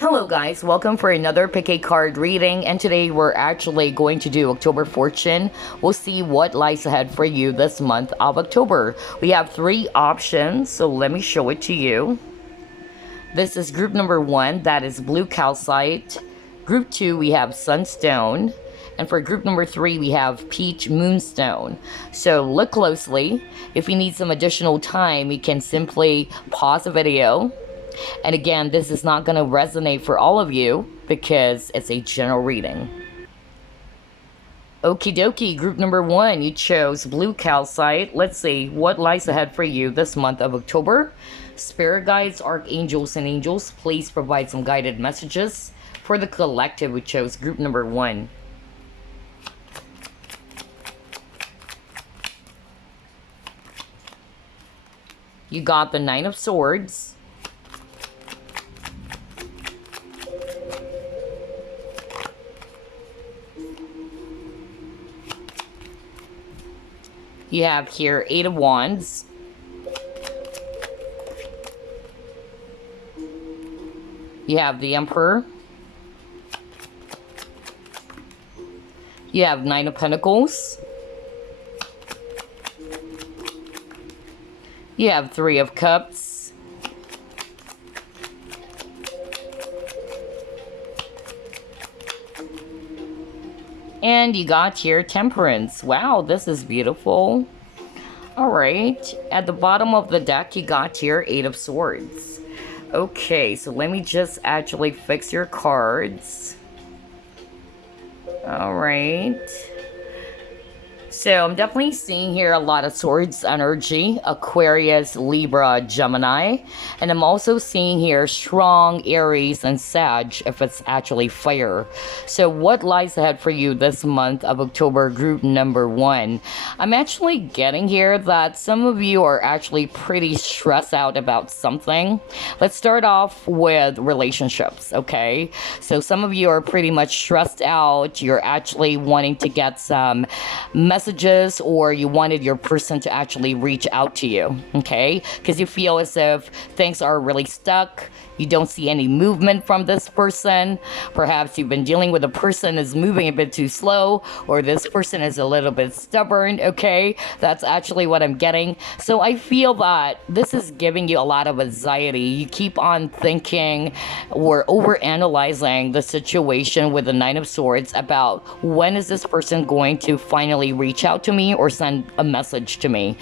Hello guys, welcome for another pick a card reading, and today we're actually going to do October fortune. We'll see what lies ahead for you this month of October. We have three options, so let me show it to you. This is group number 1, that is blue calcite. Group 2, we have sunstone. And for group number 3, we have peach moonstone. So look closely. If you need some additional time, you can simply pause the video. And again, this is not going to resonate for all of you because it's a general reading. Okie dokie, group number 1, you chose blue calcite. Let's see what lies ahead for you this month of October. Spirit guides, archangels, and angels, please provide some guided messages for the collective who chose group number 1. You got the Nine of Swords. You have here Eight of Wands. You have the Emperor. You have Nine of Pentacles. You have Three of Cups. And you got here Temperance. Wow, this is beautiful. Alright, at the bottom of the deck, you got here Eight of Swords. Okay, so let me just actually fix your cards. Alright. So I'm definitely seeing here a lot of swords energy, Aquarius, Libra, Gemini. And I'm also seeing here strong Aries and Sag if it's actually fire. So what lies ahead for you this month of October, group number 1? I'm actually getting here that some of you are actually pretty stressed out about something. Let's start off with relationships, okay? So some of you are pretty much stressed out. You're actually wanting to get some messages, or you wanted your person to actually reach out to you, okay? Because you feel as if things are really stuck. You don't see any movement from this person. Perhaps you've been dealing with a person is moving a bit too slow, or this person is a little bit stubborn, okay? That's actually what I'm getting. So I feel that this is giving you a lot of anxiety. You keep on thinking or overanalyzing the situation with the Nine of Swords about when is this person going to finally reach out to me or send a message to me.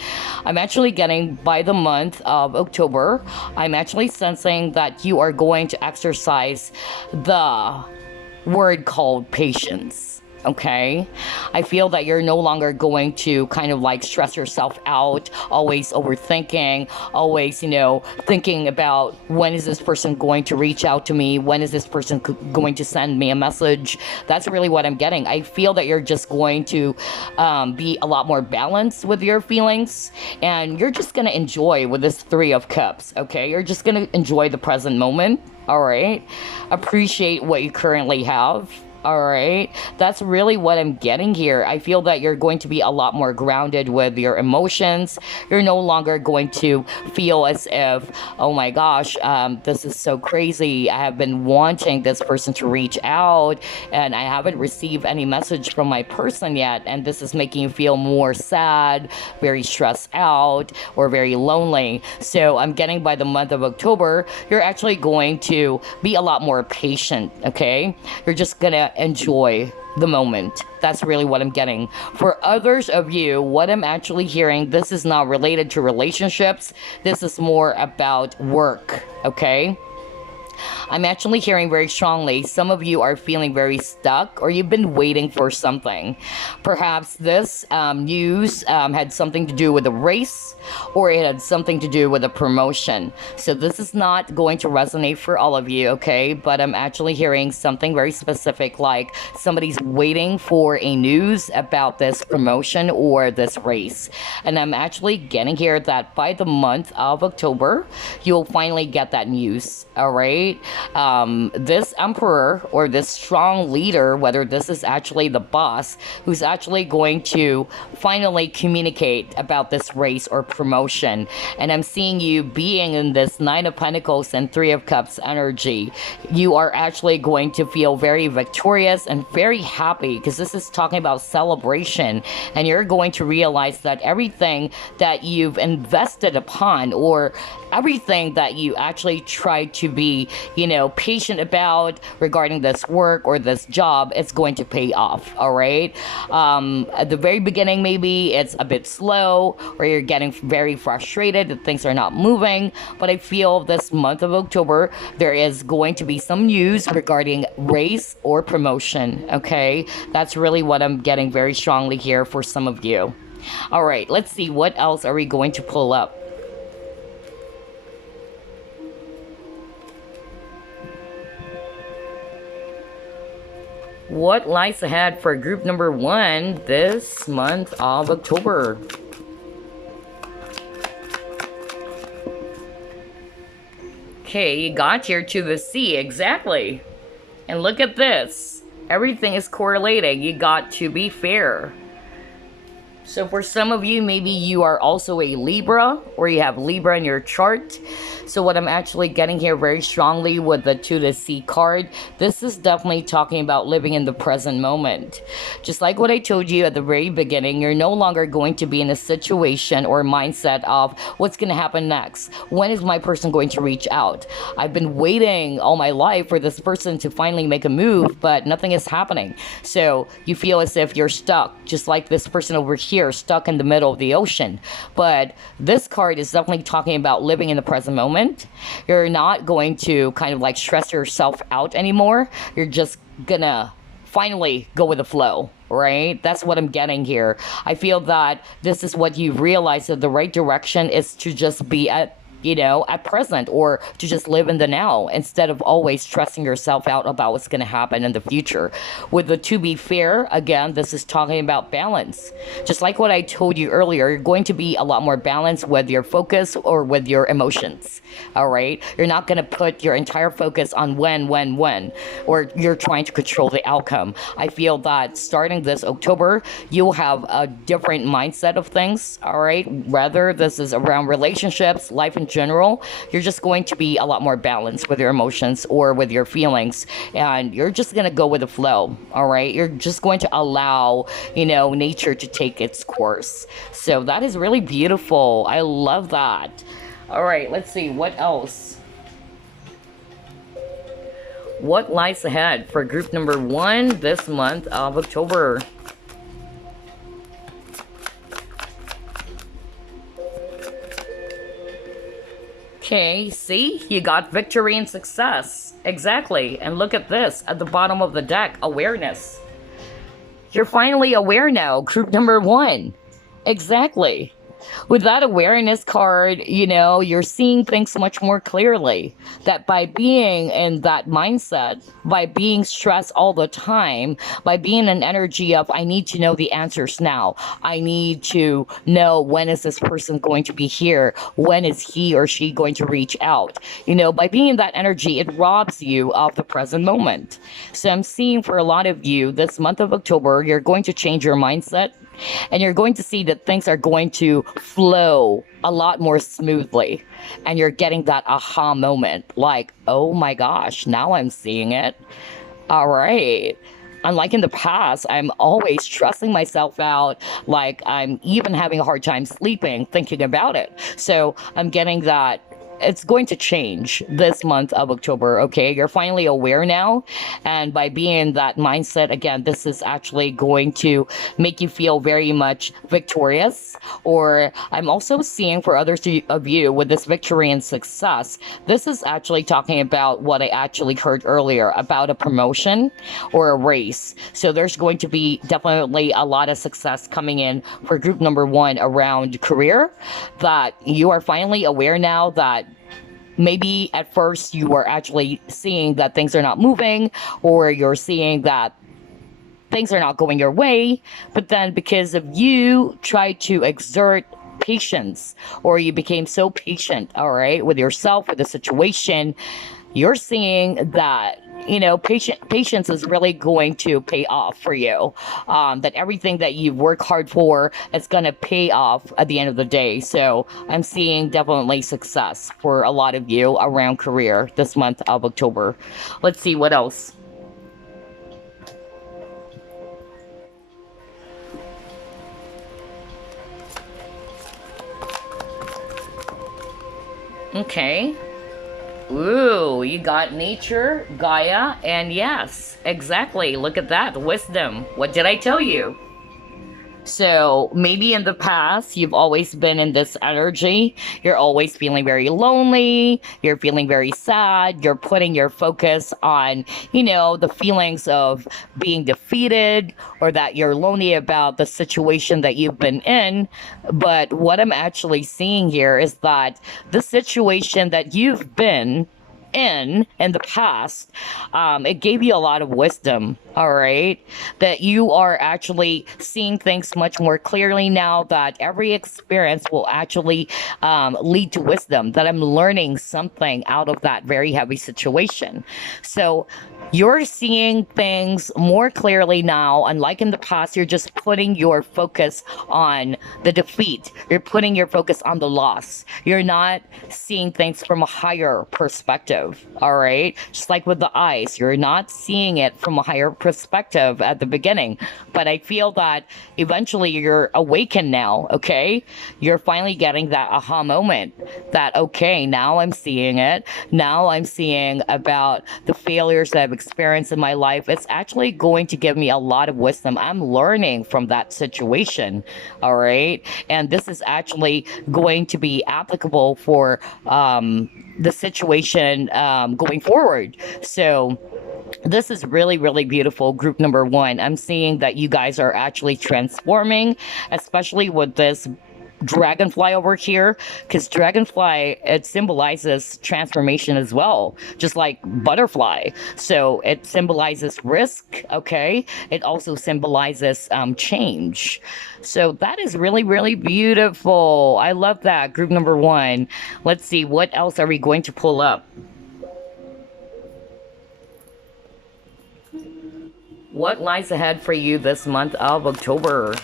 I'm actually getting, by the month of October, I'm actually sensing that you are going to exercise the word called patience. Okay, I feel that you're no longer going to kind of like stress yourself out, always overthinking, always, thinking about when is this person going to reach out to me? When is this person going to send me a message? That's really what I'm getting. I feel that you're just going to be a lot more balanced with your feelings, and you're just going to enjoy with this Three of Cups, okay? You're just going to enjoy the present moment, all right? Appreciate what you currently have. Alright, that's really what I'm getting here. I feel that you're going to be a lot more grounded with your emotions. You're no longer going to feel as if, oh my gosh, this is so crazy. I have been wanting this person to reach out and I haven't received any message from my person yet. And this is making you feel more sad, very stressed out, or very lonely. So I'm getting by the month of October, you're actually going to be a lot more patient, okay? You're just gonna enjoy the moment. That's really what I'm getting. For others of you, what I'm actually hearing, this is not related to relationships. This is more about work, okay? I'm actually hearing very strongly, some of you are feeling very stuck, or you've been waiting for something. Perhaps this news had something to do with a race, or it had something to do with a promotion. So this is not going to resonate for all of you, okay? But I'm actually hearing something very specific, like somebody's waiting for a news about this promotion or this race. And I'm actually getting here that by the month of October, you'll finally get that news, all right? right? This emperor or this strong leader, whether this is actually the boss, who's actually going to finally communicate about this race or promotion. And I'm seeing you being in this Nine of Pentacles and Three of Cups energy. You are actually going to feel very victorious and very happy, because this is talking about celebration, and you're going to realize that everything that you've invested upon, or everything that you actually tried to be, patient about regarding this work or this job, it's going to pay off. All right. At the very beginning, maybe it's a bit slow, or you're getting very frustrated that things are not moving, but I feel this month of October there is going to be some news regarding raise or promotion. Okay, that's really what I'm getting very strongly here for some of you. All right, let's see, what else are we going to pull up? What lies ahead for group number 1 this month of October? Okay, you got here to the sea, exactly. And look at this. Everything is correlating. You got to be fair. So for some of you, maybe you are also a Libra, or you have Libra in your chart. So what I'm actually getting here very strongly with the To the Sea card, this is definitely talking about living in the present moment. Just like what I told you at the very beginning, you're no longer going to be in a situation or mindset of what's going to happen next. When is my person going to reach out? I've been waiting all my life for this person to finally make a move, but nothing is happening. So you feel as if you're stuck, just like this person over here, stuck in the middle of the ocean. But this card is definitely talking about living in the present moment. You're not going to kind of like stress yourself out anymore. You're just gonna finally go with the flow, right? That's what I'm getting here. I feel that this is what you've realized, that the right direction is to just be at present, or to just live in the now, instead of always stressing yourself out about what's going to happen in the future. With the To Be Fair, again, this is talking about balance. Just like what I told you earlier, you're going to be a lot more balanced with your focus or with your emotions. All right? You're not going to put your entire focus on when, or you're trying to control the outcome. I feel that starting this October, you'll have a different mindset of things. All right? Whether this is around relationships, life in general, you're just going to be a lot more balanced with your emotions or with your feelings, and you're just going to go with the flow. All right, you're just going to allow nature to take its course. So that is really beautiful. I love that. All right, let's see what else. What lies ahead for group number 1 this month of October? Okay, see? You got victory and success. Exactly. And look at this at the bottom of the deck, awareness. You're finally aware now, group number 1. Exactly. With that awareness card, you're seeing things much more clearly. That by being in that mindset, by being stressed all the time, by being an energy of, I need to know the answers now. I need to know, when is this person going to be here? When is he or she going to reach out? By being in that energy, it robs you of the present moment. So I'm seeing for a lot of you, this month of October, you're going to change your mindset. And you're going to see that things are going to flow a lot more smoothly. And you're getting that aha moment. Like, oh my gosh, now I'm seeing it. All right. Unlike in the past, I'm always stressing myself out. Like, I'm even having a hard time sleeping, thinking about it. So I'm getting that it's going to change this month of October, okay? You're finally aware now, and by being in that mindset, again, this is actually going to make you feel very much victorious. Or I'm also seeing for others of you with this victory and success, this is actually talking about what I actually heard earlier about a promotion or a race. So there's going to be definitely a lot of success coming in for group number 1 around career, that you are finally aware now that maybe at first you were actually seeing that things are not moving, or you're seeing that things are not going your way, but then because of you tried to exert patience, or you became so patient, all right, with yourself, with the situation, you're seeing that, patience is really going to pay off for you. That everything that you've worked hard for is going to pay off at the end of the day. So I'm seeing definitely success for a lot of you around career this month of October. Let's see what else. Okay. Ooh, you got nature, Gaia, and yes, exactly. Look at that. Wisdom. What did I tell you? So maybe in the past, you've always been in this energy. You're always feeling very lonely. You're feeling very sad. You're putting your focus on, the feelings of being defeated or that you're lonely about the situation that you've been in. But what I'm actually seeing here is that the situation that you've been in the past, it gave you a lot of wisdom. All right, that you are actually seeing things much more clearly now, that every experience will actually lead to wisdom, that I'm learning something out of that very heavy situation. So you're seeing things more clearly now. Unlike in the past, you're just putting your focus on the defeat. You're putting your focus on the loss. You're not seeing things from a higher perspective. All right. Just like with the eyes, you're not seeing it from a higher perspective at the beginning. But I feel that eventually you're awakened now. Okay. You're finally getting that aha moment that, okay, now I'm seeing it. Now I'm seeing about the failures that I've experienced in my life. It's actually going to give me a lot of wisdom. I'm learning from that situation. All right. And this is actually going to be applicable for the situation going forward. So this is really, really beautiful. Group number one, I'm seeing that you guys are actually transforming, especially with this dragonfly over here, because dragonfly, it symbolizes transformation as well, just like butterfly. So it symbolizes risk. Okay, it also symbolizes change. So that is really, really beautiful. I love that. Group number one. Let's see, what else are we going to pull up? What lies ahead for you this month of October?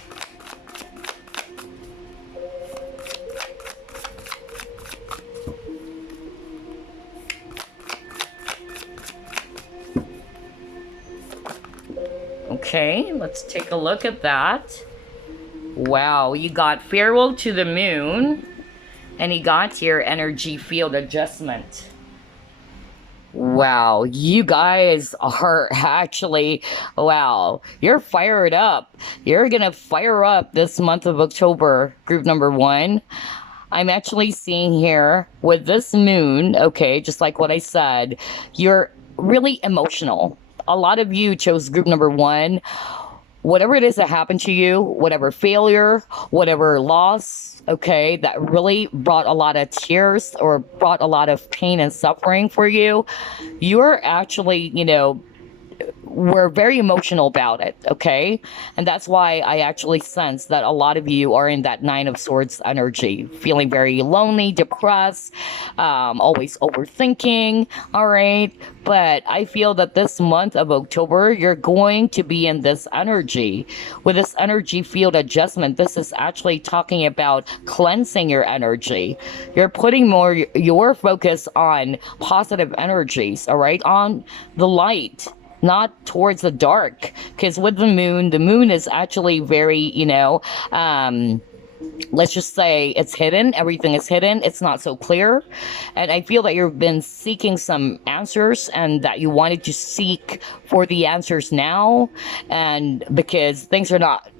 Okay, let's take a look at that. Wow, you got farewell to the moon, and you got your energy field adjustment. Wow, you guys are actually, wow, you're fired up. You're gonna fire up this month of October, group number one. I'm actually seeing here with this moon, okay, just like what I said, you're really emotional. A lot of you chose group number one. Whatever it is that happened to you, whatever failure, whatever loss, okay, that really brought a lot of tears or brought a lot of pain and suffering for you, you're actually, we're very emotional about it, okay? And that's why I actually sense that a lot of you are in that Nine of Swords energy, feeling very lonely, depressed, always overthinking, all right? But I feel that this month of October, you're going to be in this energy. With this energy field adjustment, this is actually talking about cleansing your energy. You're putting more your focus on positive energies, all right? On the light, not towards the dark, because with the moon is actually very, let's just say it's hidden. Everything is hidden. It's not so clear. And I feel that you've been seeking some answers and that you wanted to seek for the answers now. And because things are not,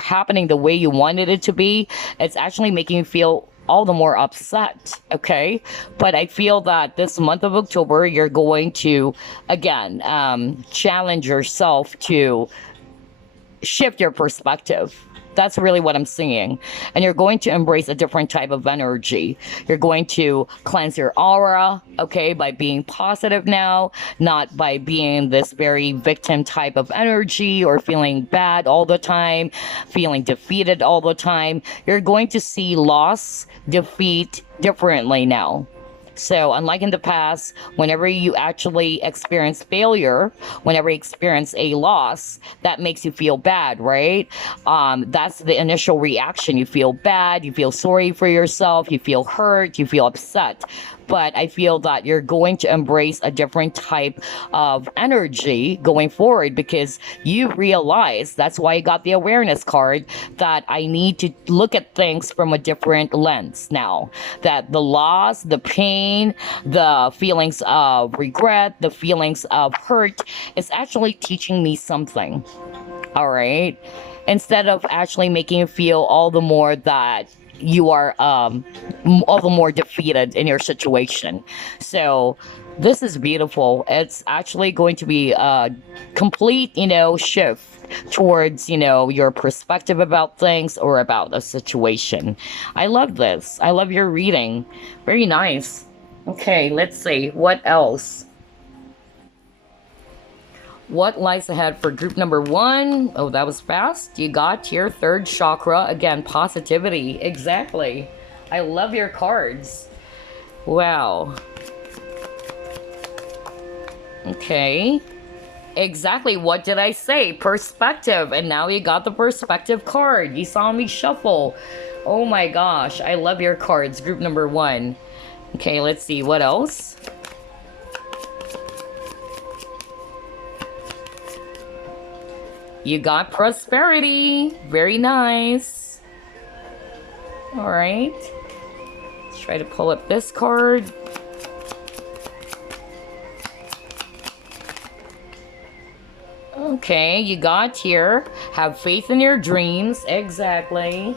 happening the way you wanted it to be, it's actually making you feel all the more upset. Okay. But I feel that this month of October, you're going to, again, challenge yourself to shift your perspective. That's really what I'm seeing. And you're going to embrace a different type of energy. You're going to cleanse your aura, okay, by being positive now, not by being this very victim type of energy or feeling bad all the time, feeling defeated all the time. You're going to see loss, defeat differently now. So, unlike in the past, whenever you actually experience failure, whenever you experience a loss, that makes you feel bad, right? That's the initial reaction. You feel bad, you feel sorry for yourself, you feel hurt, you feel upset. But I feel that you're going to embrace a different type of energy going forward because you realize that's why you got the awareness card that I need to look at things from a different lens now. That the loss, the pain, the feelings of regret, the feelings of hurt is actually teaching me something. All right. Instead of actually making you feel all the more that you are all the more defeated in your situation. So this is beautiful. It's actually going to be a complete, shift towards, your perspective about things or about a situation. I love this. I love your reading. Very nice. Okay, let's see. What else? What lies ahead for group number 1? Oh, that was fast. You got your third chakra. Again, positivity. Exactly. I love your cards. Wow. Okay. Exactly. What did I say? Perspective. And now you got the perspective card. You saw me shuffle. Oh my gosh. I love your cards. Group number 1. Okay, let's see. What else? You got prosperity. Very nice. All right. Let's try to pull up this card. Okay, you got here. Have faith in your dreams. Exactly.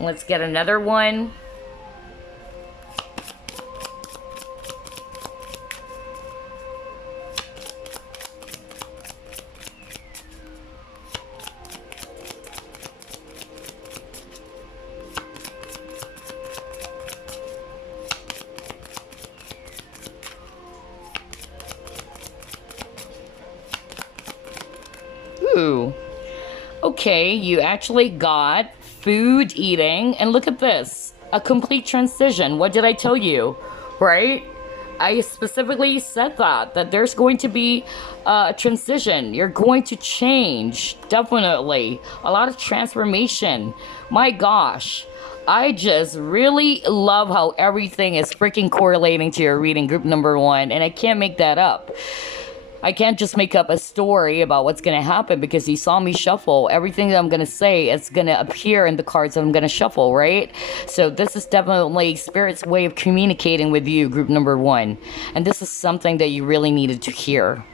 Let's get another one. Ooh. Okay, you actually got food eating, and look at this. A complete transition. What did I tell you? Right? I specifically said that there's going to be a transition. You're going to change. Definitely. A lot of transformation. My gosh. I just really love how everything is freaking correlating to your reading group number 1, and I can't make that up. I can't just make up a story about what's going to happen because you saw me shuffle. Everything that I'm going to say is going to appear in the cards that I'm going to shuffle, right? So this is definitely Spirit's way of communicating with you, group number 1. And this is something that you really needed to hear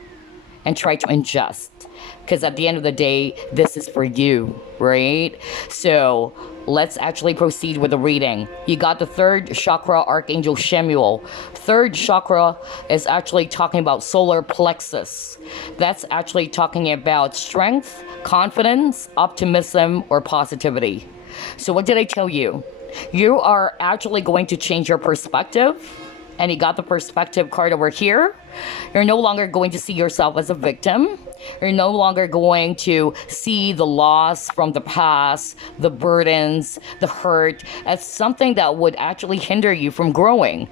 and try to ingest. Because at the end of the day, this is for you, right? So let's actually proceed with the reading. You got the third chakra, Archangel Shemuel. Third chakra is actually talking about solar plexus. That's actually talking about strength, confidence, optimism, or positivity. So what did I tell you? You are actually going to change your perspective. And you got the perspective card over here. You're no longer going to see yourself as a victim. You're no longer going to see the loss from the past, the burdens, the hurt as something that would actually hinder you from growing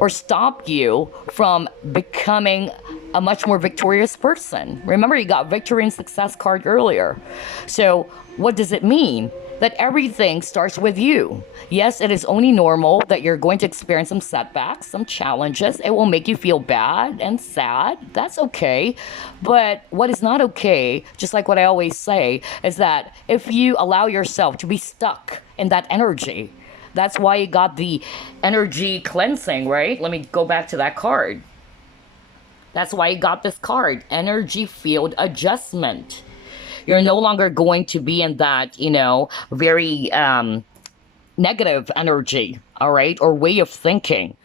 or stop you from becoming a much more victorious person. Remember, you got victory and success card earlier. So what does it mean? That everything starts with you. Yes, it is only normal that you're going to experience some setbacks, some challenges. It will make you feel bad and sad. That's okay. But what is not okay, just like what I always say, is that if you allow yourself to be stuck in that energy, that's why you got the energy cleansing, right? Let me go back to that card. That's why you got this card, energy field adjustment. You're no longer going to be in that, very negative energy, all right, or way of thinking.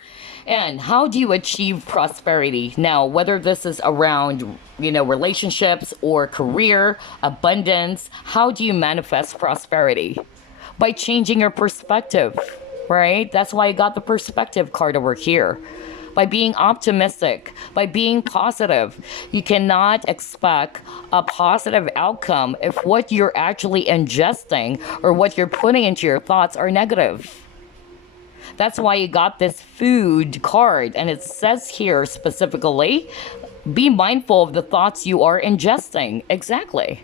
And how do you achieve prosperity? Now, whether this is around, relationships or career, abundance, how do you manifest prosperity? By changing your perspective, right? That's why I got the perspective card over here. By being optimistic, by being positive. You cannot expect a positive outcome if what you're actually ingesting or what you're putting into your thoughts are negative. That's why you got this food card. And it says here specifically, be mindful of the thoughts you are ingesting. Exactly.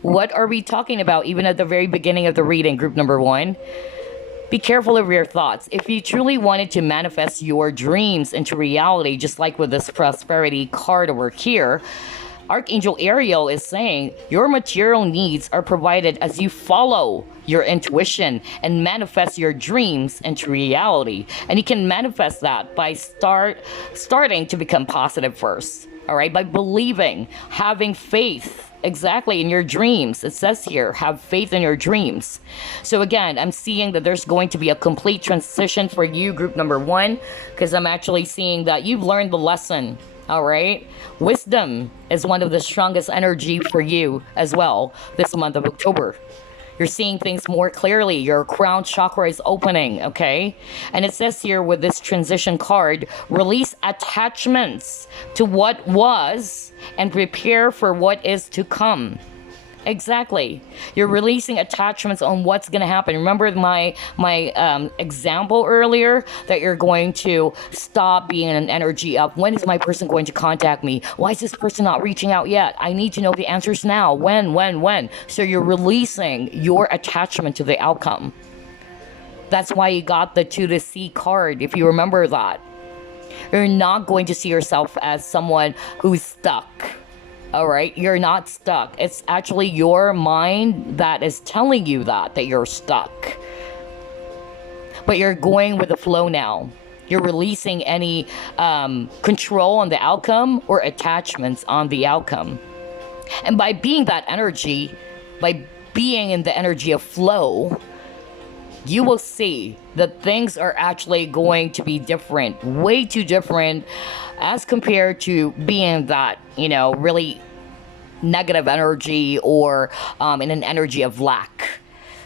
What are we talking about even at the very beginning of the reading, group number 1? Be careful of your thoughts. If you truly wanted to manifest your dreams into reality, just like with this prosperity card over here, Archangel Ariel is saying your material needs are provided as you follow your intuition and manifest your dreams into reality. And you can manifest that by starting to become positive first. All right, by believing, having faith. Exactly, in your dreams. It says here, have faith in your dreams. So again, I'm seeing that there's going to be a complete transition for you, group number 1, because I'm actually seeing that you've learned the lesson. All right, wisdom is one of the strongest energy for you as well this month of October. You're seeing things more clearly. Your crown chakra is opening, okay? And it says here with this transition card, release attachments to what was and prepare for what is to come. Exactly. You're releasing attachments on what's going to happen. Remember my example earlier that you're going to stop being in an energy of, when is my person going to contact me? Why is this person not reaching out yet? I need to know the answers now. When? So you're releasing your attachment to the outcome. That's why you got the 2 to see card, if you remember that. You're not going to see yourself as someone who's stuck. All right, you're not stuck. It's actually your mind that is telling you that you're stuck. But you're going with the flow now. You're releasing any control on the outcome or attachments on the outcome. And by being that energy, by being in the energy of flow, you will see that things are actually going to be different, way too different as compared to being that, really negative energy or in an energy of lack.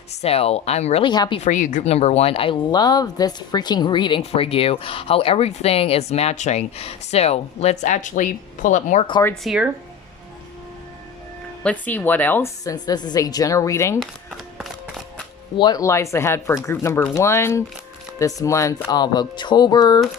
So I'm really happy for you, group number 1. I love this freaking reading for you, how everything is matching. So let's actually pull up more cards here. Let's see what else, since this is a general reading. What lies ahead for group number 1 this month of October?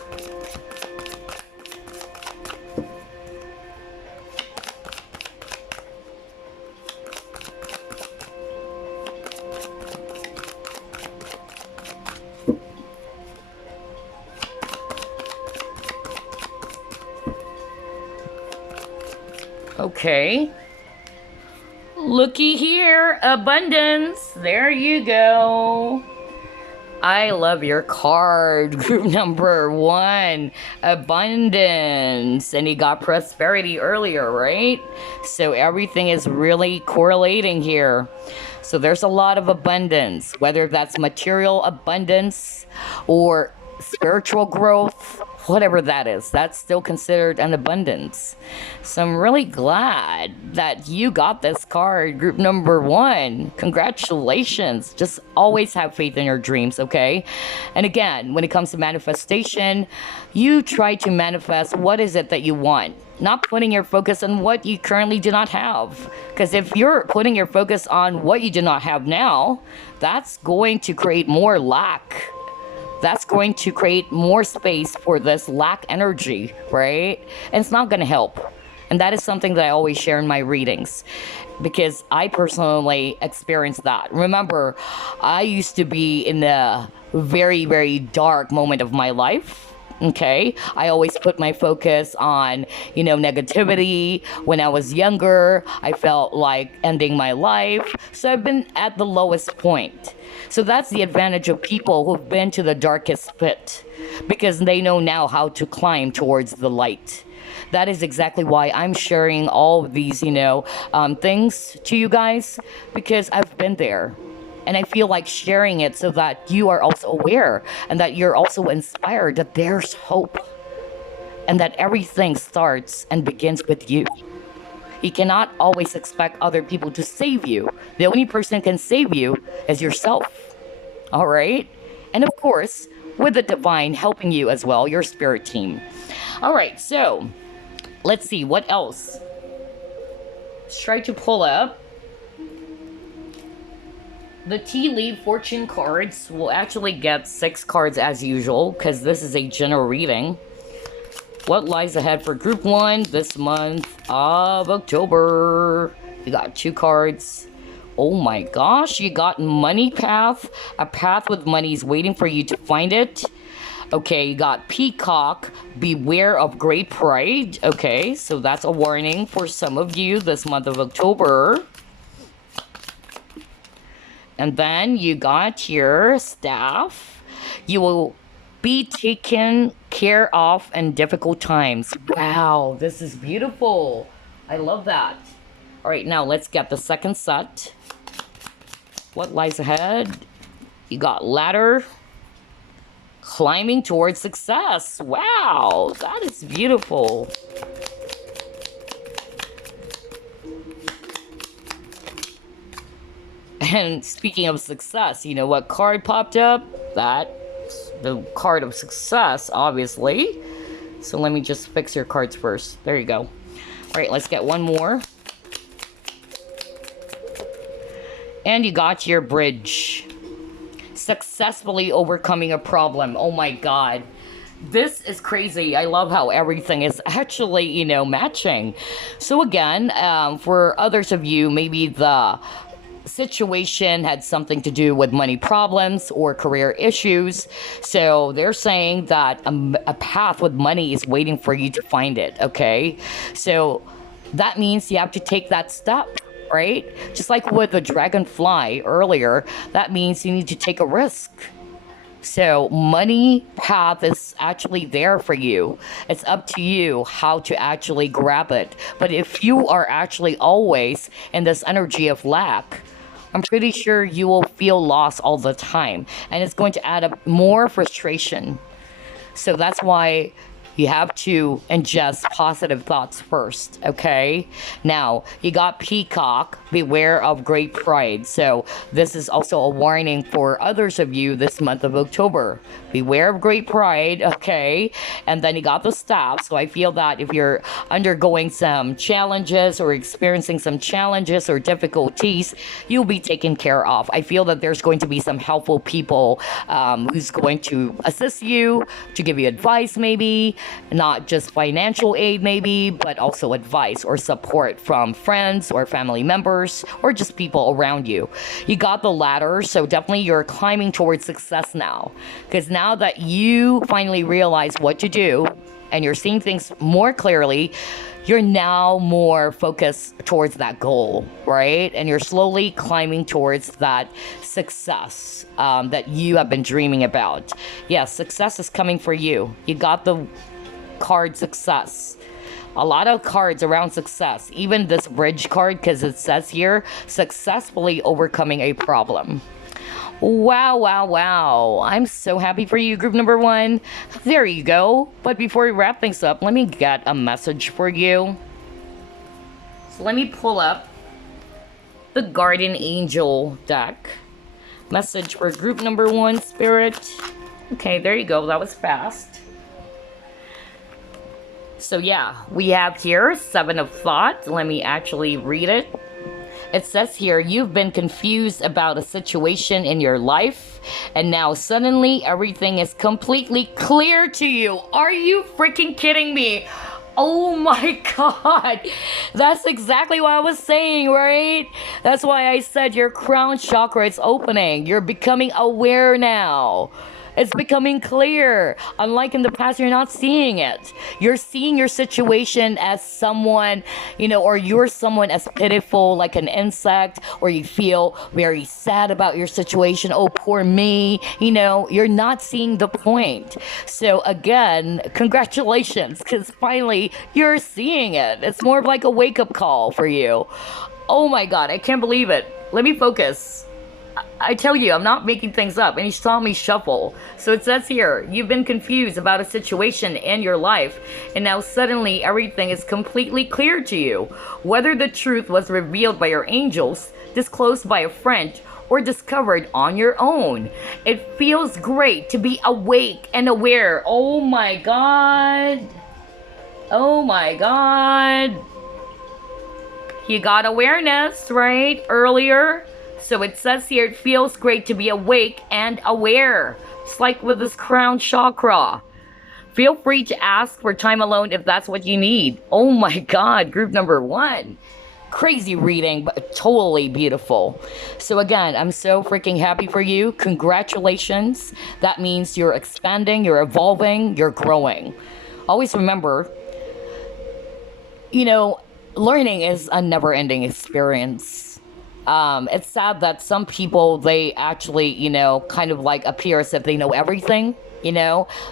Okay. Looky here, abundance. There you go. I love your card, group number 1, abundance. And you got prosperity earlier, right? So everything is really correlating here. So there's a lot of abundance, whether that's material abundance or spiritual growth, whatever that is, that's still considered an abundance. So I'm really glad that you got this card, group number 1. Congratulations. Just always have faith in your dreams, okay? And again, when it comes to manifestation, you try to manifest what is it that you want, not putting your focus on what you currently do not have. Because if you're putting your focus on what you do not have now, that's going to create more lack. That's going to create more space for this lack energy, right? And it's not going to help. And that is something that I always share in my readings, because I personally experienced that. Remember, I used to be in a very, very dark moment of my life. Okay, I always put my focus on, negativity. When I was younger, I felt like ending my life. So I've been at the lowest point. So that's the advantage of people who've been to the darkest pit, because they know now how to climb towards the light. That is exactly why I'm sharing all of these, things to you guys, because I've been there. And I feel like sharing it so that you are also aware and that you're also inspired that there's hope and that everything starts and begins with you. You cannot always expect other people to save you. The only person who can save you is yourself. All right? And of course, with the divine helping you as well, your spirit team. All right, so let's see what else. Let's try to pull up The tea leaf fortune cards will actually get 6 cards as usual because this is a general reading. What lies ahead for group 1 this month of October? You got 2 cards. Oh my gosh, you got money path. A path with money is waiting for you to find it. Okay, you got peacock. Beware of great pride. Okay, so that's a warning for some of you this month of October. And then you got your staff. You will be taken care of in difficult times. Wow, this is beautiful. I love that. All right, now let's get the second set. What lies ahead? You got ladder. Climbing towards success. Wow, that is beautiful. And speaking of success, you know what card popped up? That's the card of success, obviously. So let me just fix your cards first. There you go. All right, let's get one more. And you got your bridge. Successfully overcoming a problem. Oh my god. This is crazy. I love how everything is actually, you know, matching. So again, for others of you, maybe the situation had something to do with money problems or career issues. So they're saying that a path with money is waiting for you to find it, okay? So that means you have to take that step, right? Just like with the dragonfly earlier, that means you need to take a risk. So money path is actually there for you. It's up to you how to actually grab it. But if you are actually always in this energy of lack, I'm pretty sure you will feel lost all the time. And it's going to add up more frustration. So that's why you have to ingest positive thoughts first, okay? Now, you got peacock, beware of great pride. So this is also a warning for others of you this month of October. Beware of great pride, okay? And then you got the staff. So I feel that if you're undergoing some challenges or experiencing some challenges or difficulties, you'll be taken care of. I feel that there's going to be some helpful people who's going to assist you, to give you advice maybe, not just financial aid maybe, but also advice or support from friends or family members or just people around you. You got the ladder, so definitely you're climbing towards success now. Because now that you finally realize what to do and you're seeing things more clearly, you're now more focused towards that goal, right? And you're slowly climbing towards that success that you have been dreaming about. Yes, success is coming for you. You got the card success. A lot of cards around success. Even this bridge card, because it says here, successfully overcoming a problem. Wow, wow, wow. I'm so happy for you, group number 1. There you go. But before we wrap things up, let me get a message for you. So let me pull up the Guardian Angel deck. Message for group number 1, Spirit. Okay, there you go. That was fast. So yeah, we have here 7 of Thought. Let me actually read it. It says here, you've been confused about a situation in your life, and now suddenly everything is completely clear to you. Are you freaking kidding me? Oh my god. That's exactly what I was saying, right? That's why I said your crown chakra is opening. You're becoming aware now. It's becoming clear. Unlike in the past, you're not seeing it. You're seeing your situation as someone, you know, or you're someone as pitiful, like an insect, or you feel very sad about your situation. Oh, poor me. You know, you're not seeing the point. So again, congratulations, because finally you're seeing it. It's more of like a wake-up call for you. Oh my god, I can't believe it. Let me focus. I tell you, I'm not making things up, and you saw me shuffle. So it says here, you've been confused about a situation in your life, and now suddenly everything is completely clear to you. Whether the truth was revealed by your angels, disclosed by a friend, or discovered on your own. It feels great to be awake and aware. Oh my god. Oh my god. You got awareness, right? Earlier. So it says here, it feels great to be awake and aware. It's like with this crown chakra. Feel free to ask for time alone if that's what you need. Oh my God, group number 1. Crazy reading, but totally beautiful. So again, I'm so freaking happy for you. Congratulations. That means you're expanding, you're evolving, you're growing. Always remember, learning is a never-ending experience. It's sad that some people, they actually, kind of like appear as if they know everything,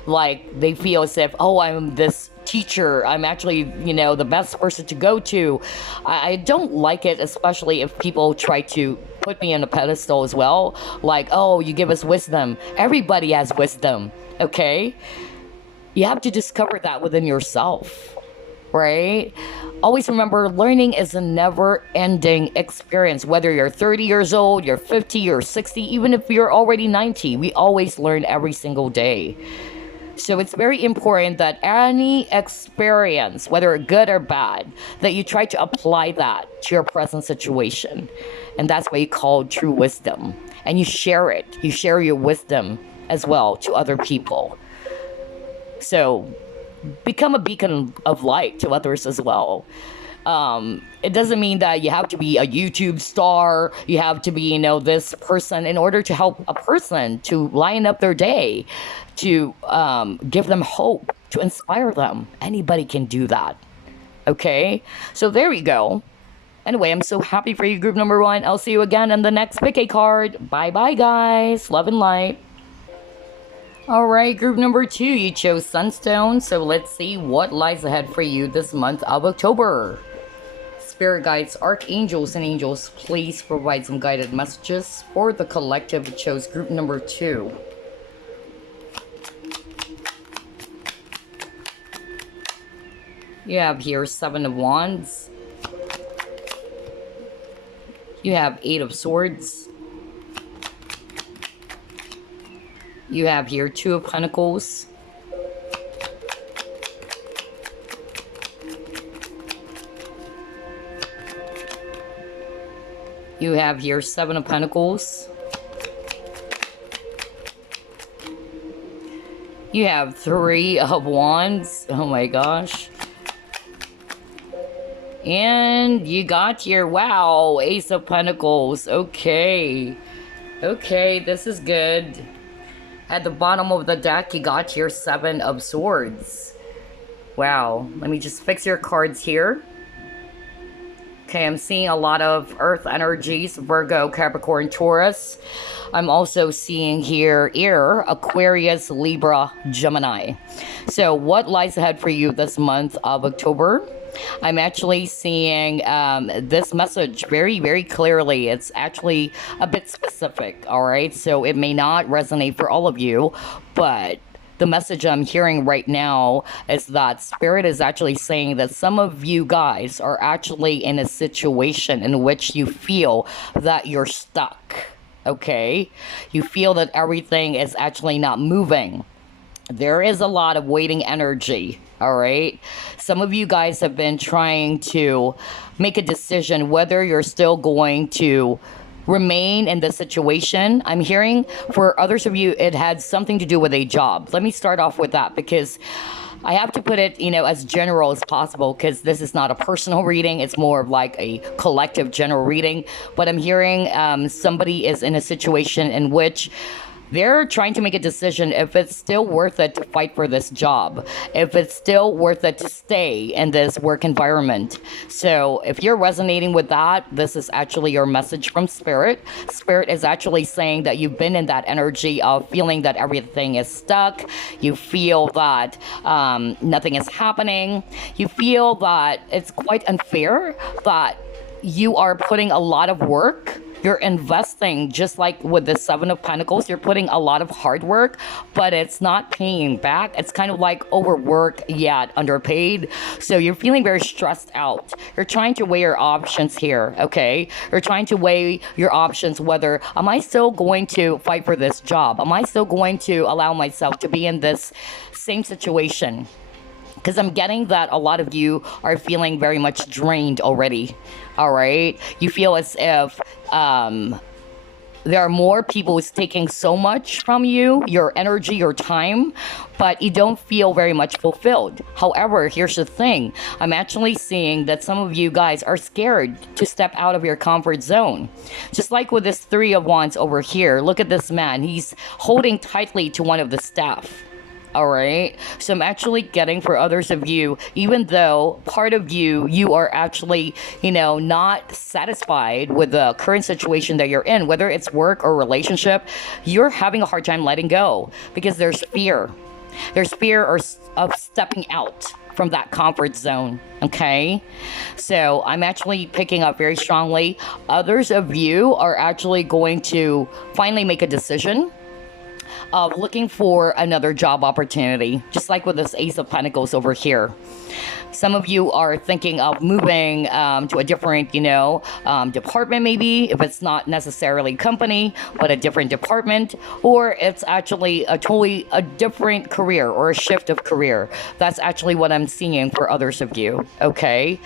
like they feel as if, oh, I'm this teacher, I'm actually, the best person to go to. I don't like it, especially if people try to put me on a pedestal as well. Like, oh, you give us wisdom. Everybody has wisdom, okay? You have to discover that within yourself. Right? Always remember, learning is a never-ending experience. Whether you're 30 years old, you're 50, you're 60, even if you're already 90, we always learn every single day. So it's very important that any experience, whether good or bad, that you try to apply that to your present situation. And that's what you call true wisdom. And you share it. You share your wisdom as well to other people. So become a beacon of light to others as well. It doesn't mean that you have to be a YouTube star, you have to be, this person in order to help a person to line up their day, to give them hope, to inspire them. Anybody can do that. Okay? So there we go. Anyway, I'm so happy for you, group number 1. I'll see you again in the next pick a card. Bye-bye, guys. Love and light. Alright, group number 2, you chose Sunstone, so let's see what lies ahead for you this month of October. Spirit guides, archangels, and angels, please provide some guided messages for the collective who chose group number 2. You have here 7 of Wands. You have 8 of Swords. You have here 2 of Pentacles. You have here 7 of Pentacles. You have 3 of Wands. Oh my gosh. And you got your, wow, Ace of Pentacles. Okay. Okay, this is good. At the bottom of the deck, you got your 7 of Swords. Wow. Let me just fix your cards here. Okay, I'm seeing a lot of Earth energies. Virgo, Capricorn, Taurus. I'm also seeing here Air, Aquarius, Libra, Gemini. So what lies ahead for you this month of October? I'm actually seeing this message very, very clearly. It's actually a bit specific, all right? So it may not resonate for all of you, but the message I'm hearing right now is that Spirit is actually saying that some of you guys are actually in a situation in which you feel that you're stuck, okay? You feel that everything is actually not moving. There is a lot of waiting energy, all right? Some of you guys have been trying to make a decision whether you're still going to remain in this situation. I'm hearing for others of you, it had something to do with a job. Let me start off with that because I have to put it, as general as possible because this is not a personal reading. It's more of like a collective general reading. But I'm hearing somebody is in a situation in which they're trying to make a decision if it's still worth it to fight for this job, if it's still worth it to stay in this work environment. So if you're resonating with that, this is actually your message from Spirit. Spirit is actually saying that you've been in that energy of feeling that everything is stuck. You feel that nothing is happening. You feel that it's quite unfair, that you are putting a lot of work. You're investing, just like with the 7 of Pentacles, you're putting a lot of hard work, but it's not paying back. It's kind of like overworked yet underpaid. So you're feeling very stressed out. You're trying to weigh your options here, okay? You're trying to weigh your options whether, am I still going to fight for this job? Am I still going to allow myself to be in this same situation? Because I'm getting that a lot of you are feeling very much drained already, all right? You feel as if there are more people who's taking so much from you, your energy, your time, but you don't feel very much fulfilled. However, here's the thing. I'm actually seeing that some of you guys are scared to step out of your comfort zone. Just like with this Three of Wands over here, look at this man. He's holding tightly to one of the staff. All right. So I'm actually getting for others of you, even though part of you are actually, not satisfied with the current situation that you're in, whether it's work or relationship, you're having a hard time letting go because there's fear. There's fear of stepping out from that comfort zone. Okay. So I'm actually picking up very strongly. Others of you are actually going to finally make a decision of looking for another job opportunity, just like with this Ace of Pentacles over here. Some of you are thinking of moving to a different, department, maybe, if it's not necessarily company, but a different department, or it's actually a different career or a shift of career. That's actually what I'm seeing for others of you, okay?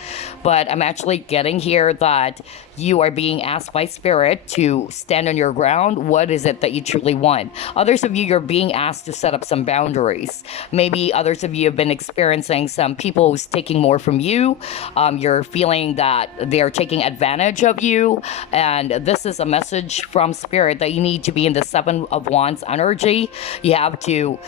But I'm actually getting here that you are being asked by Spirit to stand on your ground. What is it that you truly want? Others of you, you're being asked to set up some boundaries. Maybe others of you have been experiencing some people who's taking more from you. You're feeling that they're taking advantage of you. And this is a message from Spirit that you need to be in the Seven of Wands energy. You have to,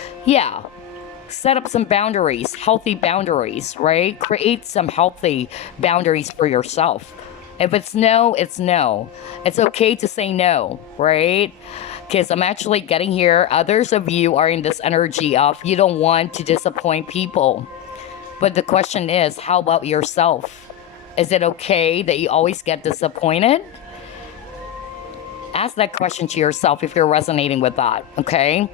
set up some boundaries, healthy boundaries, right? Create some healthy boundaries for yourself. If it's no, it's no. It's okay to say no, right? Because I'm actually getting here, others of you are in this energy of you don't want to disappoint people. But the question is, how about yourself? Is it okay that you always get disappointed? Ask that question to yourself if you're resonating with that, okay?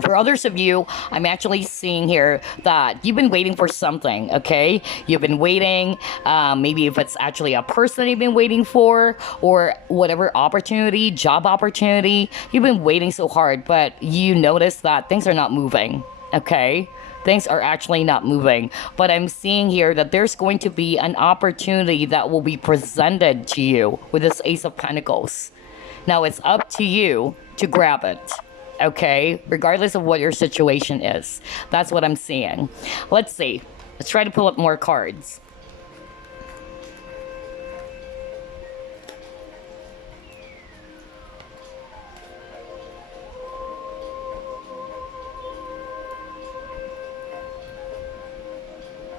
For others of you, I'm actually seeing here that you've been waiting for something, okay? You've been waiting, maybe if it's actually a person you've been waiting for, or whatever opportunity, job opportunity, you've been waiting so hard, but you notice that things are not moving, okay? Things are actually not moving. But I'm seeing here that there's going to be an opportunity that will be presented to you with this Ace of Pentacles. Now, it's up to you to grab it. Okay, regardless of what your situation is. That's what I'm seeing. Let's see. Let's try to pull up more cards.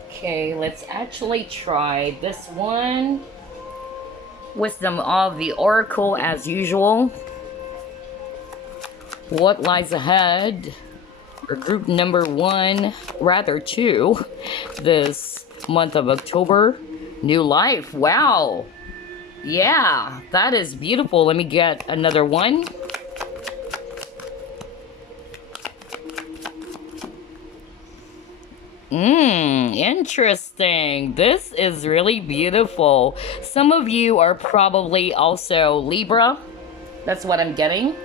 Okay, let's actually try this one. Wisdom of the Oracle as usual. What lies ahead for group number 2 this month of October? New life. Wow. Yeah, that is beautiful. Let me get another one. Interesting. This is really beautiful. Some of you are probably also Libra. That's what I'm getting.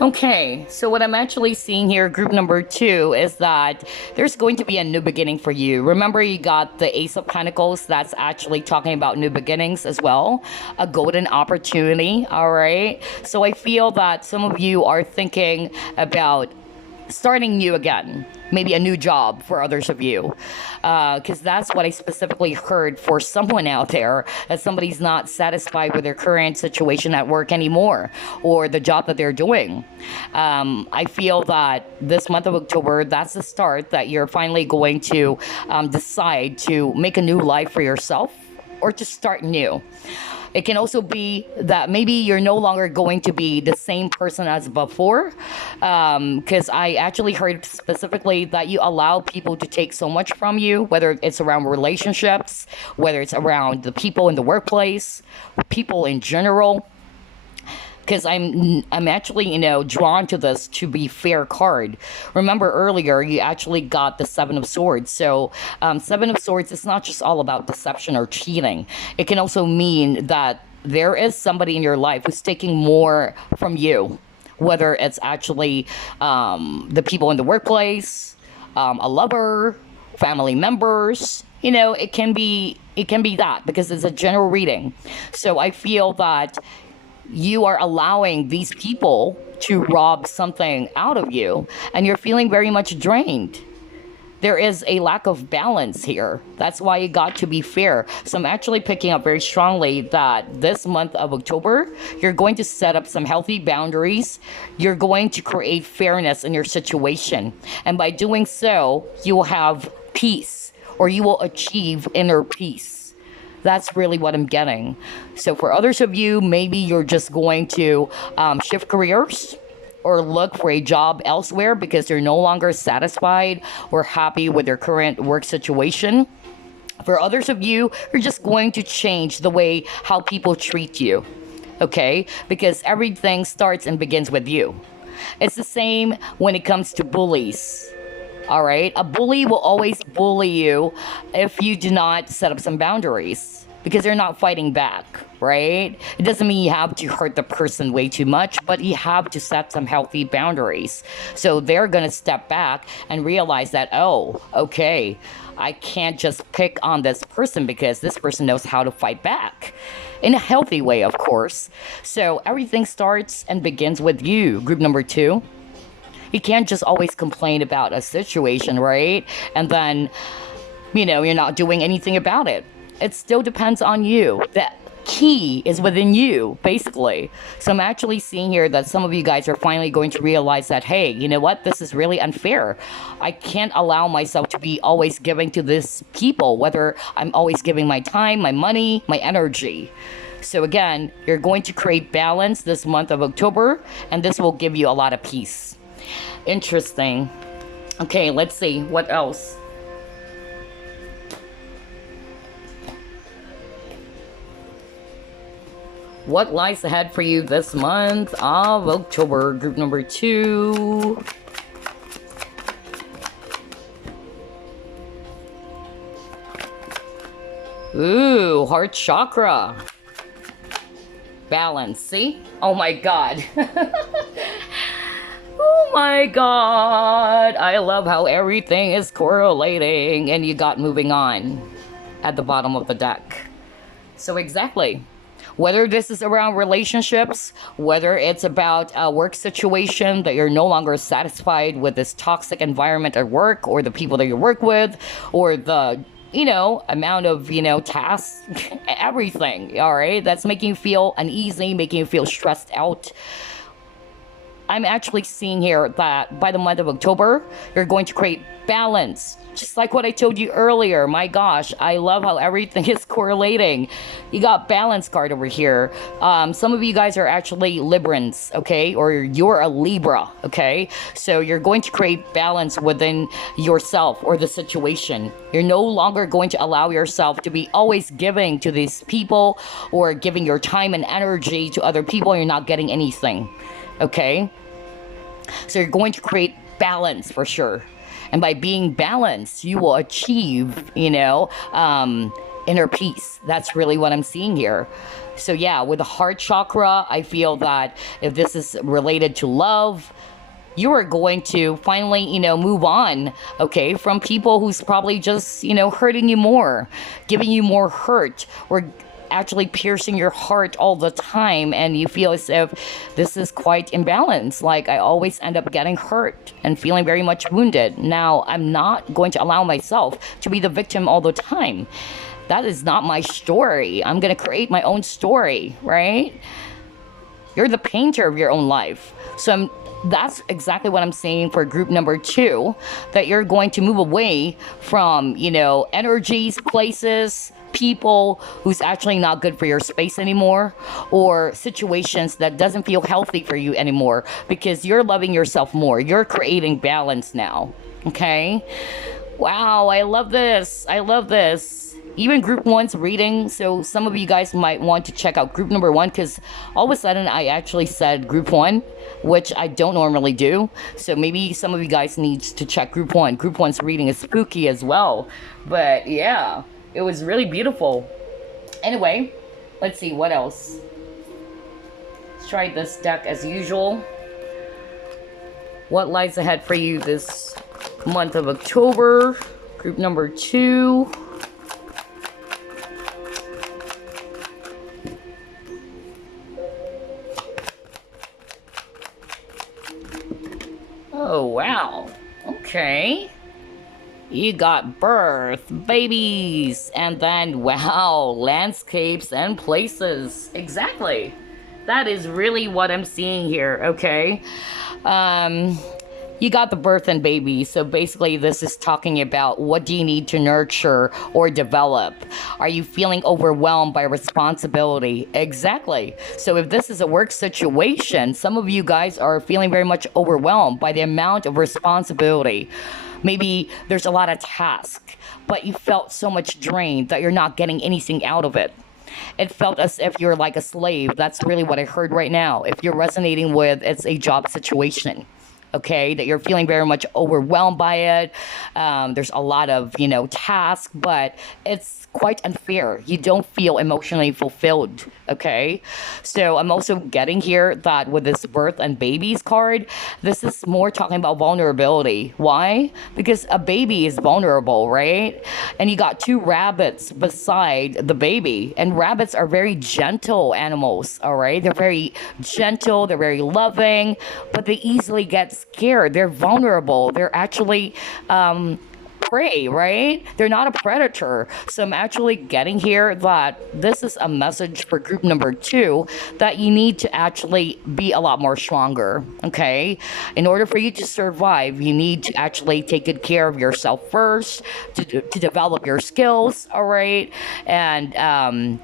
Okay, so what I'm actually seeing here, group number 2, is that there's going to be a new beginning for you. Remember, you got the Ace of Pentacles. That's actually talking about new beginnings as well. A golden opportunity, all right? So I feel that some of you are thinking about starting new again. Maybe a new job for others of you. Because that's what I specifically heard for someone out there, that somebody's not satisfied with their current situation at work anymore, or the job that they're doing. I feel that this month of October, that's the start that you're finally going to decide to make a new life for yourself, or to start new. It can also be that maybe you're no longer going to be the same person as before, because I actually heard specifically that you allow people to take so much from you, whether it's around relationships, whether it's around the people in the workplace, people in general. Because I'm actually, drawn to this to be fair card. Remember earlier, you actually got the Seven of Swords. So Seven of Swords is not just all about deception or cheating. It can also mean that there is somebody in your life who's taking more from you, whether it's actually the people in the workplace, a lover, family members. It can be that, because it's a general reading. So I feel that you are allowing these people to rob something out of you, and you're feeling very much drained. There is a lack of balance here. That's why you got to be fair. So I'm actually picking up very strongly that this month of October, you're going to set up some healthy boundaries. You're going to create fairness in your situation. And by doing so, you will have peace, or you will achieve inner peace. That's really what I'm getting. So for others of you, maybe you're just going to shift careers or look for a job elsewhere because you're no longer satisfied or happy with your current work situation. For others of you, you're just going to change the way how people treat you, okay? Because everything starts and begins with you. It's the same when it comes to bullies. All right, a bully will always bully you if you do not set up some boundaries because they're not fighting back, right? It doesn't mean you have to hurt the person way too much, but you have to set some healthy boundaries. So they're gonna step back and realize that, oh, okay, I can't just pick on this person because this person knows how to fight back. In a healthy way, of course. So everything starts and begins with you, group number 2. You can't just always complain about a situation, right? And then, you're not doing anything about it. It still depends on you. The key is within you, basically. So I'm actually seeing here that some of you guys are finally going to realize that, hey, you know what? This is really unfair. I can't allow myself to be always giving to these people, whether I'm always giving my time, my money, my energy. So again, you're going to create balance this month of October, and this will give you a lot of peace. Interesting. Okay, let's see. What else? What lies ahead for you this month of October, group number 2? Ooh, heart chakra. Balance, see? Oh my god. Oh my god. I love how everything is correlating, and you got moving on at the bottom of the deck. So exactly. Whether this is around relationships, whether it's about a work situation that you're no longer satisfied with this toxic environment at work, or the people that you work with, or the amount of, tasks, everything, all right? That's making you feel uneasy, making you feel stressed out. I'm actually seeing here that by the month of October, you're going to create balance. Just like what I told you earlier. My gosh, I love how everything is correlating. You got balance card over here. Some of you guys are actually Librans, okay? Or you're a Libra, okay? So you're going to create balance within yourself or the situation. You're no longer going to allow yourself to be always giving to these people or giving your time and energy to other people and you're not getting anything. Okay, so you're going to create balance for sure, and by being balanced you will achieve inner peace. That's really what I'm seeing here. So yeah, with the heart chakra, I feel that if this is related to love, you are going to finally move on, okay, from people who's probably just hurting you more, giving you more hurt, or actually piercing your heart all the time, and you feel as if this is quite imbalanced. Like, I always end up getting hurt and feeling very much wounded. Now, I'm not going to allow myself to be the victim all the time. That is not my story. I'm going to create my own story, right? You're the painter of your own life. So that's exactly what I'm saying for group number 2, that you're going to move away from, energies, places, people who's actually not good for your space anymore, or situations that doesn't feel healthy for you anymore, because you're loving yourself more. You're creating balance now. Okay? Wow, I love this. I love this. Even group 1's reading, so some of you guys might want to check out group number 1, because all of a sudden I actually said group 1, which I don't normally do. So maybe some of you guys need to check group 1. Group 1's reading is spooky as well. But yeah, it was really beautiful. Anyway, let's see what else. Let's try this deck as usual. What lies ahead for you this month of October? Group number 2. you got birth, babies, and then, wow, landscapes and places. Exactly. That is really what I'm seeing here, okay? Um, you got the birth and baby. So basically, this is talking about what do you need to nurture or develop? Are you feeling overwhelmed by responsibility? Exactly. So if this is a work situation, some of you guys are feeling very much overwhelmed by the amount of responsibility. Maybe there's a lot of tasks, but you felt so much drained that you're not getting anything out of it. It felt as if you're like a slave. That's really what I heard right now. If you're resonating with it's a job situation, okay, that you're feeling very much overwhelmed by it. There's a lot of, tasks, but it's quite unfair. You don't feel emotionally fulfilled, okay? So I'm also getting here that with this birth and babies card, this is more talking about vulnerability. Why? Because a baby is vulnerable, right? And you got two rabbits beside the baby, and rabbits are very gentle animals, all right? They're very gentle, they're very loving, but they easily get scared. They're vulnerable. They're actually prey, right? They're not a predator. So I'm actually getting here that this is a message for group number 2, that you need to actually be a lot more stronger, okay? In order for you to survive, you need to actually take good care of yourself first, to develop your skills, all right? And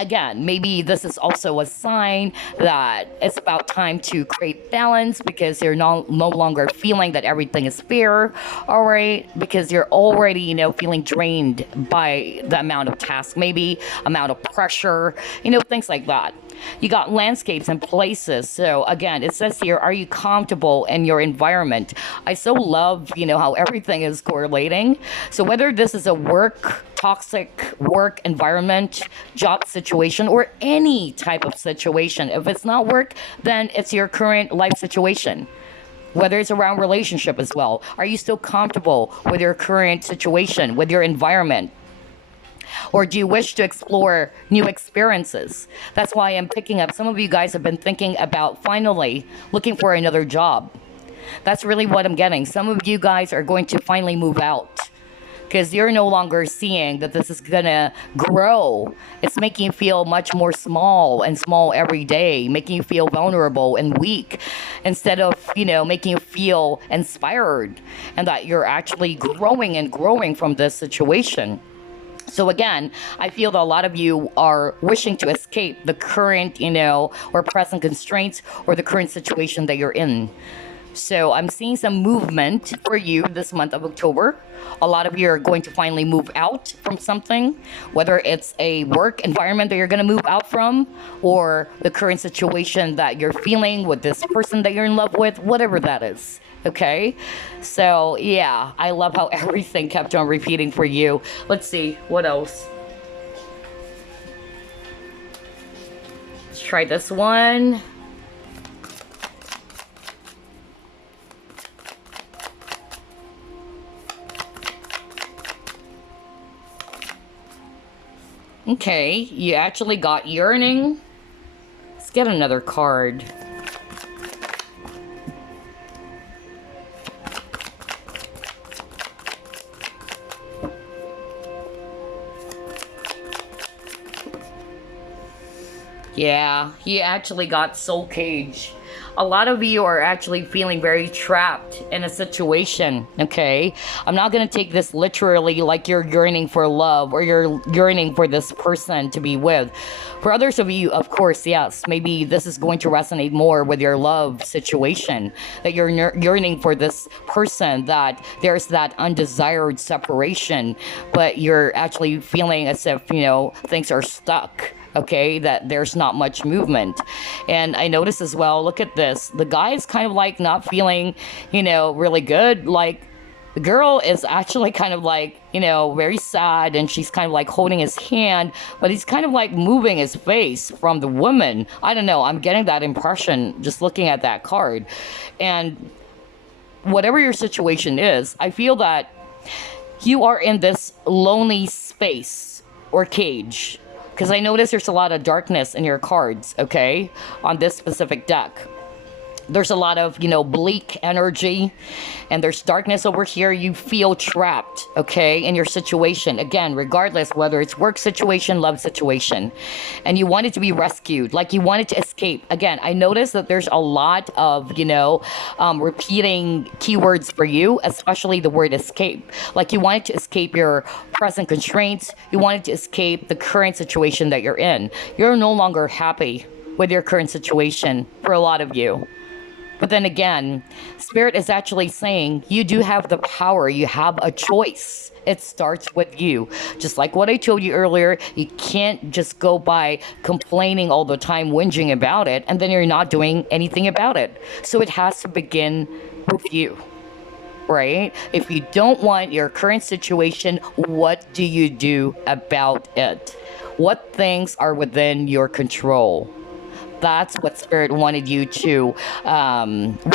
again, maybe this is also a sign that it's about time to create balance, because you're no longer feeling that everything is fair, all right? Because you're already, feeling drained by the amount of tasks, maybe amount of pressure, things like that. You got landscapes and places. So again, it says here, are you comfortable in your environment? I so love, how everything is correlating. So whether this is a toxic work environment, job situation, or any type of situation, if it's not work, then it's your current life situation. Whether it's around relationship as well. Are you still comfortable with your current situation, with your environment? Or do you wish to explore new experiences? That's why I'm picking up. Some of you guys have been thinking about finally looking for another job. That's really what I'm getting. Some of you guys are going to finally move out, because you're no longer seeing that this is gonna grow. It's making you feel much more small and small every day, making you feel vulnerable and weak, instead of, making you feel inspired and that you're actually growing and growing from this situation. So again, I feel that a lot of you are wishing to escape the current, or present constraints, or the current situation that you're in. So I'm seeing some movement for you this month of October. A lot of you are going to finally move out from something, whether it's a work environment that you're going to move out from, or the current situation that you're feeling with this person that you're in love with, whatever that is. Okay, so yeah, I love how everything kept on repeating for you. Let's see, what else? Let's try this one. Okay, you actually got yearning. Let's get another card. Yeah, you actually got soul cage. A lot of you are actually feeling very trapped in a situation, okay? I'm not going to take this literally like you're yearning for love or you're yearning for this person to be with. For others of you, of course, yes, maybe this is going to resonate more with your love situation, that you're yearning for this person, that there's that undesired separation, but you're actually feeling as if, things are stuck. Okay, that there's not much movement. And I noticed as well, look at this, the guy is kind of like not feeling, really good. Like the girl is actually kind of like, very sad, and she's kind of like holding his hand, but he's kind of like moving his face from the woman. I don't know, I'm getting that impression just looking at that card. And whatever your situation is, I feel that you are in this lonely space or cage. Because I notice there's a lot of darkness in your cards, okay, on this specific deck. There's a lot of, bleak energy, and there's darkness over here. You feel trapped, okay, in your situation. Again, regardless whether it's work situation, love situation, and you wanted to be rescued, like you wanted to escape. Again, I noticed that there's a lot of, repeating keywords for you, especially the word escape. Like you wanted to escape your present constraints. You wanted to escape the current situation that you're in. You're no longer happy with your current situation for a lot of you. But then again, Spirit is actually saying you do have the power. You have a choice. It starts with you. Just like what I told you earlier, you can't just go by complaining all the time, whinging about it, and then you're not doing anything about it. So it has to begin with you, right? If you don't want your current situation, what do you do about it? What things are within your control? That's what Spirit wanted you to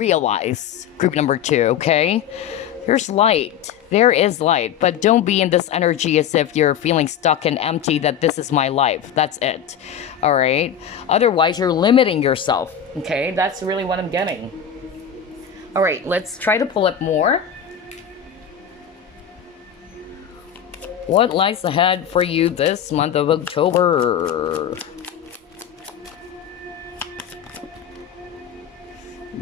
realize. Group number 2, okay? There's light. There is light. But don't be in this energy as if you're feeling stuck and empty, that this is my life. That's it. All right? Otherwise, you're limiting yourself. Okay? That's really what I'm getting. All right, let's try to pull up more. What lies ahead for you this month of October?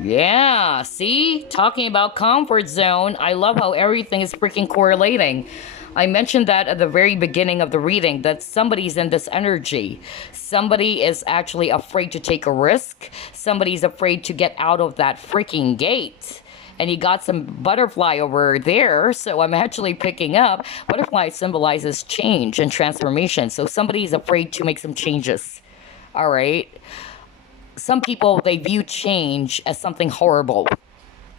Yeah, see? Talking about comfort zone, I love how everything is freaking correlating. I mentioned that at the very beginning of the reading, that somebody's in this energy. Somebody is actually afraid to take a risk. Somebody's afraid to get out of that freaking gate. And you got some butterfly over there, so I'm actually picking up. Butterfly symbolizes change and transformation, so somebody's afraid to make some changes. All right? Some people, they view change as something horrible,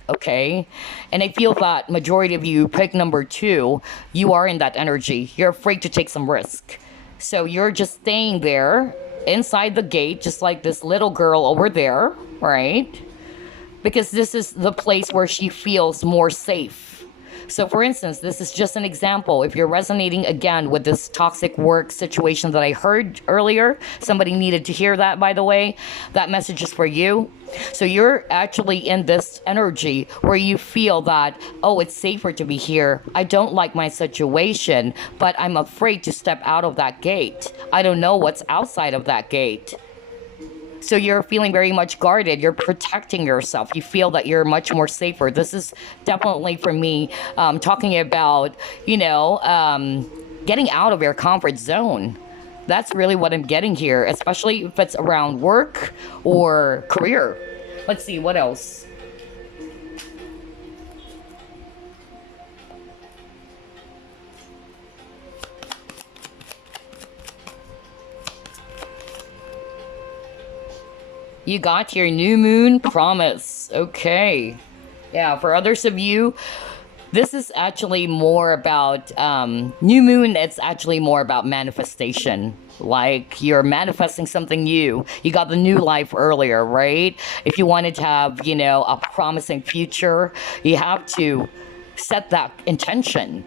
okay? And I feel that majority of you pick number 2, you are in that energy. You're afraid to take some risk. So you're just staying there inside the gate, just like this little girl over there, right? Because this is the place where she feels more safe. So for instance, this is just an example. If you're resonating again with this toxic work situation that I heard earlier, somebody needed to hear that, by the way. That message is for you. So you're actually in this energy where you feel that, oh, it's safer to be here. I don't like my situation, but I'm afraid to step out of that gate. I don't know what's outside of that gate. So you're feeling very much guarded. You're protecting yourself. You feel that you're much more safer. This is definitely for me talking about, getting out of your comfort zone. That's really what I'm getting here, especially if it's around work or career. Let's see, what else? You got your new moon promise. Okay. Yeah, for others of you, this is actually more about new moon. It's actually more about manifestation. Like you're manifesting something new. You got the new life earlier, right? If you wanted to have, a promising future, you have to set that intention.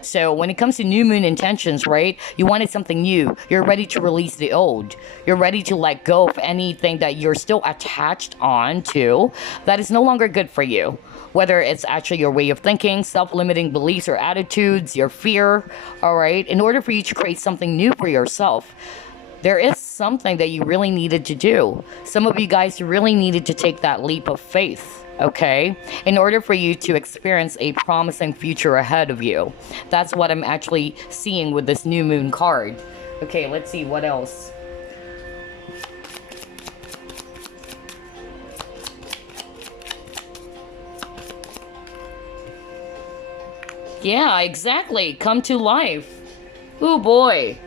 So when it comes to new moon intentions, right, you wanted something new. You're ready to release the old. You're ready to let go of anything that you're still attached on to that is no longer good for you. Whether it's actually your way of thinking, self-limiting beliefs or attitudes, your fear, all right? In order for you to create something new for yourself, there is something that you really needed to do. Some of you guys really needed to take that leap of faith. Okay, in order for you to experience a promising future ahead of you. That's what I'm actually seeing with this new moon card. Okay, let's see what else. Yeah, exactly. Come to life. Oh boy.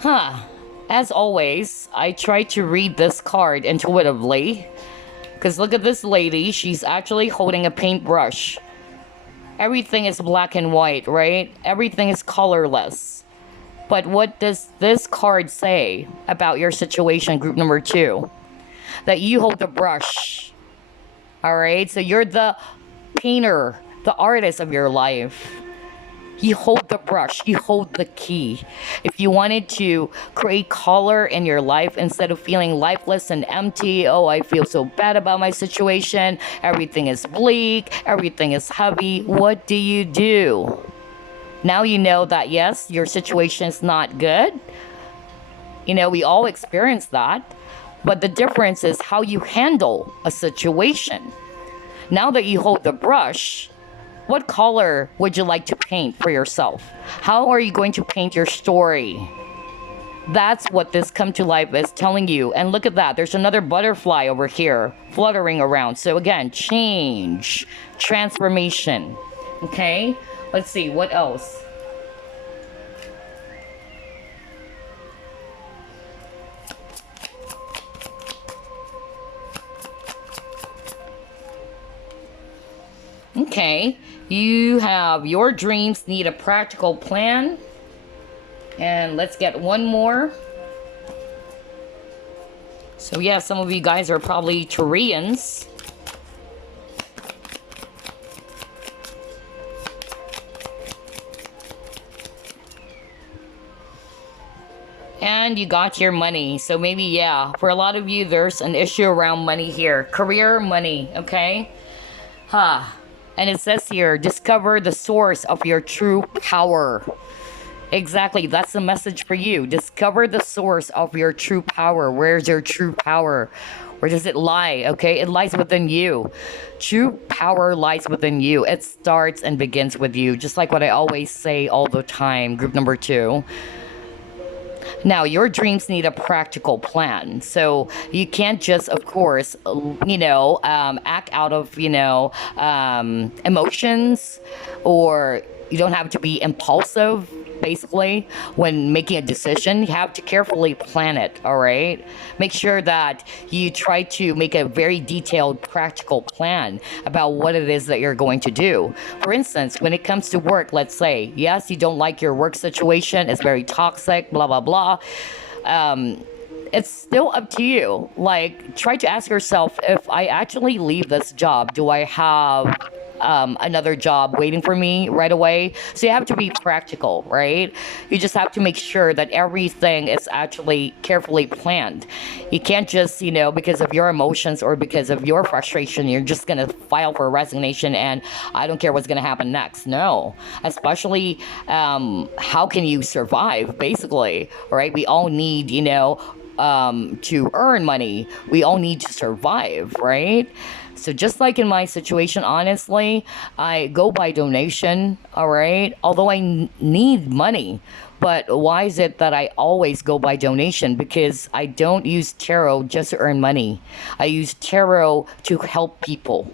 Huh. As always, I try to read this card intuitively. Because look at this lady, she's actually holding a paintbrush. Everything is black and white, right? Everything is colorless. But what does this card say about your situation, group number 2? That you hold the brush. Alright, so you're the painter, the artist of your life. You hold the brush, you hold the key. If you wanted to create color in your life instead of feeling lifeless and empty, oh, I feel so bad about my situation, everything is bleak, everything is heavy, what do? Now you know that yes, your situation is not good. You know, we all experience that. But the difference is how you handle a situation. Now that you hold the brush, what color would you like to paint for yourself? How are you going to paint your story? That's what this come to life is telling you. And look at that. There's another butterfly over here fluttering around. So again, change, transformation. Okay, let's see what else. Okay, you have your dreams need a practical plan. And let's get one more. So yeah, some of you guys are probably Taurians. And you got your money. So maybe, yeah, for a lot of you, there's an issue around money here. Career, money, okay? And it says here, discover the source of your true power. Exactly, that's the message for you. Discover the source of your true power. Where's your true power? Where does it lie? Okay, it lies within you. True power lies within you. It starts and begins with you. Just like what I always say all the time, group number 2. Now, your dreams need a practical plan. So you can't just, of course, act out of, emotions, or you don't have to be impulsive, basically, when making a decision. You have to carefully plan it, all right? Make sure that you try to make a very detailed, practical plan about what it is that you're going to do. For instance, when it comes to work, let's say, yes, you don't like your work situation, it's very toxic, blah, blah, blah. It's still up to you. Like, try to ask yourself, if I actually leave this job, do I have another job waiting for me right away? So you have to be practical, right? You just have to make sure that everything is actually carefully planned. You can't just, because of your emotions or because of your frustration, you're just going to file for resignation and I don't care what's going to happen next. No, especially how can you survive, basically, right? We all need, to earn money. We all need to survive, right? So just like in my situation, honestly, I go by donation, all right? Although I need money. But why is it that I always go by donation? Because I don't use tarot just to earn money. I use tarot to help people,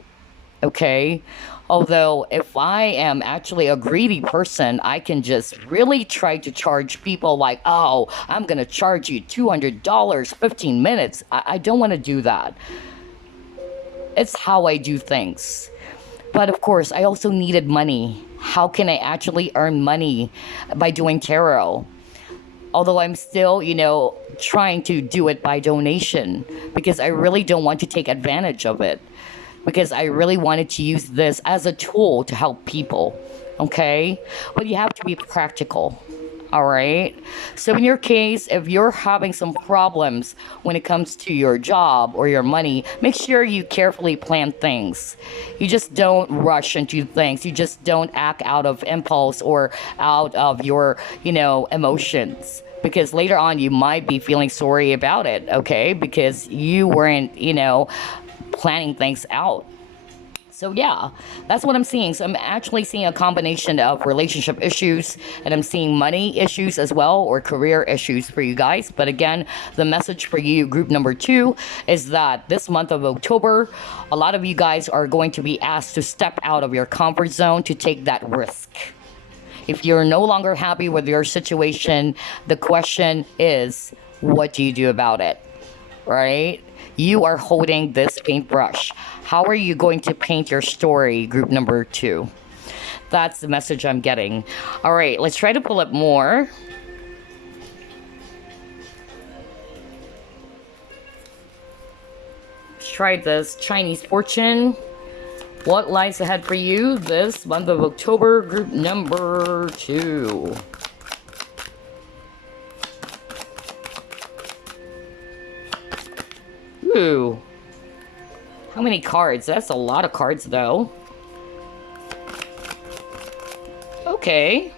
okay? Although if I am actually a greedy person, I can just really try to charge people like, oh, I'm going to charge you $200, 15 minutes. I don't want to do that. It's how I do things. But of course, I also needed money. How can I actually earn money by doing tarot? Although I'm still, trying to do it by donation because I really don't want to take advantage of it. Because I really wanted to use this as a tool to help people, okay? But you have to be practical, all right? So in your case, if you're having some problems when it comes to your job or your money, make sure you carefully plan things. You just don't rush into things. You just don't act out of impulse or out of your, emotions. Because later on, you might be feeling sorry about it, okay? Because you weren't, planning things out. So yeah, that's what I'm seeing. So I'm actually seeing a combination of relationship issues, and I'm seeing money issues as well, or career issues for you guys. But again, the message for you, group number 2, is that this month of October, a lot of you guys are going to be asked to step out of your comfort zone to take that risk. If you're no longer happy with your situation, the question is, what do you do about it? Right? You are holding this paintbrush. How are you going to paint your story, group number 2? That's the message I'm getting. All right, let's try to pull up more. Let's try this Chinese fortune. What lies ahead for you this month of October, group number 2? Ooh. How many cards? That's a lot of cards, though. Okay.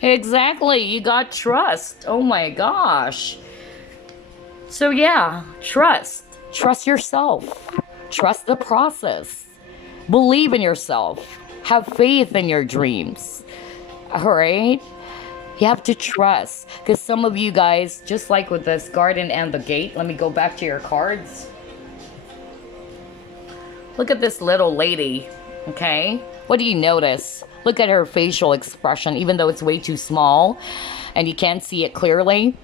Exactly. You got trust. Oh my gosh. So yeah, trust. Trust yourself. Trust the process. Believe in yourself. Have faith in your dreams. All right? You have to trust. Because some of you guys, just like with this garden and the gate, let me go back to your cards. Look at this little lady, okay? What do you notice? Look at her facial expression, even though it's way too small and you can't see it clearly.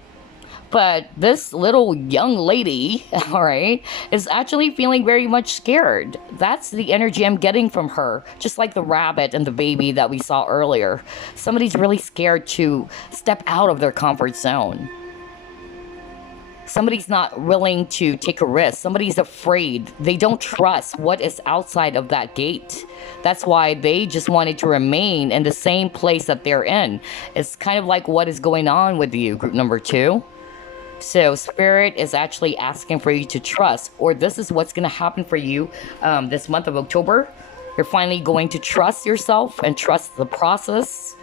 But this little young lady, all right, is actually feeling very much scared. That's the energy I'm getting from her. Just like the rabbit and the baby that we saw earlier. Somebody's really scared to step out of their comfort zone. Somebody's not willing to take a risk. Somebody's afraid. They don't trust what is outside of that gate. That's why they just wanted to remain in the same place that they're in. It's kind of like what is going on with you, group number 2. So Spirit is actually asking for you to trust, or this is what's going to happen for you this month of October. You're finally going to trust yourself and trust the process,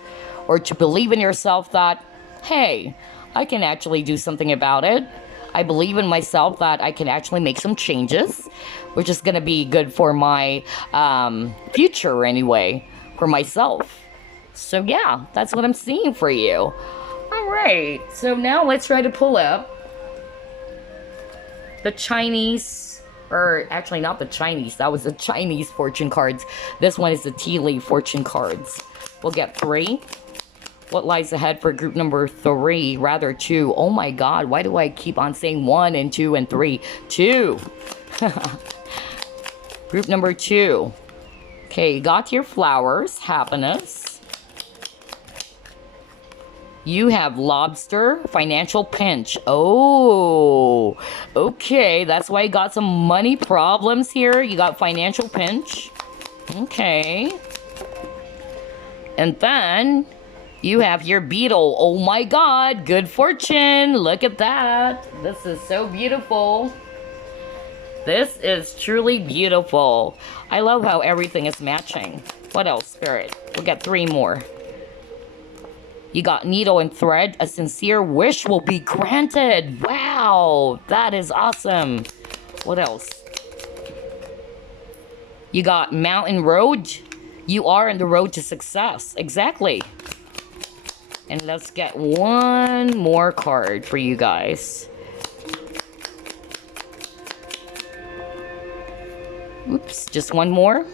or to believe in yourself that, hey, I can actually do something about it. I believe in myself that I can actually make some changes, which is going to be good for my future anyway, for myself. So yeah, that's what I'm seeing for you. All right, so now let's try to pull up the Chinese, or actually not the Chinese, that was the Chinese fortune cards. This one is the tea leaf fortune cards. We'll get 3. What lies ahead for group number 3, rather 2. Oh my God, why do I keep on saying 1 and 2 and 3? 2. Group number 2. Okay, you got your flowers, happiness. You have lobster, financial pinch. Oh, okay. That's why you got some money problems here. You got financial pinch. Okay. And then you have your beetle. Oh my God, good fortune. Look at that. This is so beautiful. This is truly beautiful. I love how everything is matching. What else, Spirit? We'll get 3 more. You got needle and thread. A sincere wish will be granted. Wow, that is awesome. What else? You got mountain road. You are on the road to success. Exactly. And let's get 1 more card for you guys. Oops, just 1 more.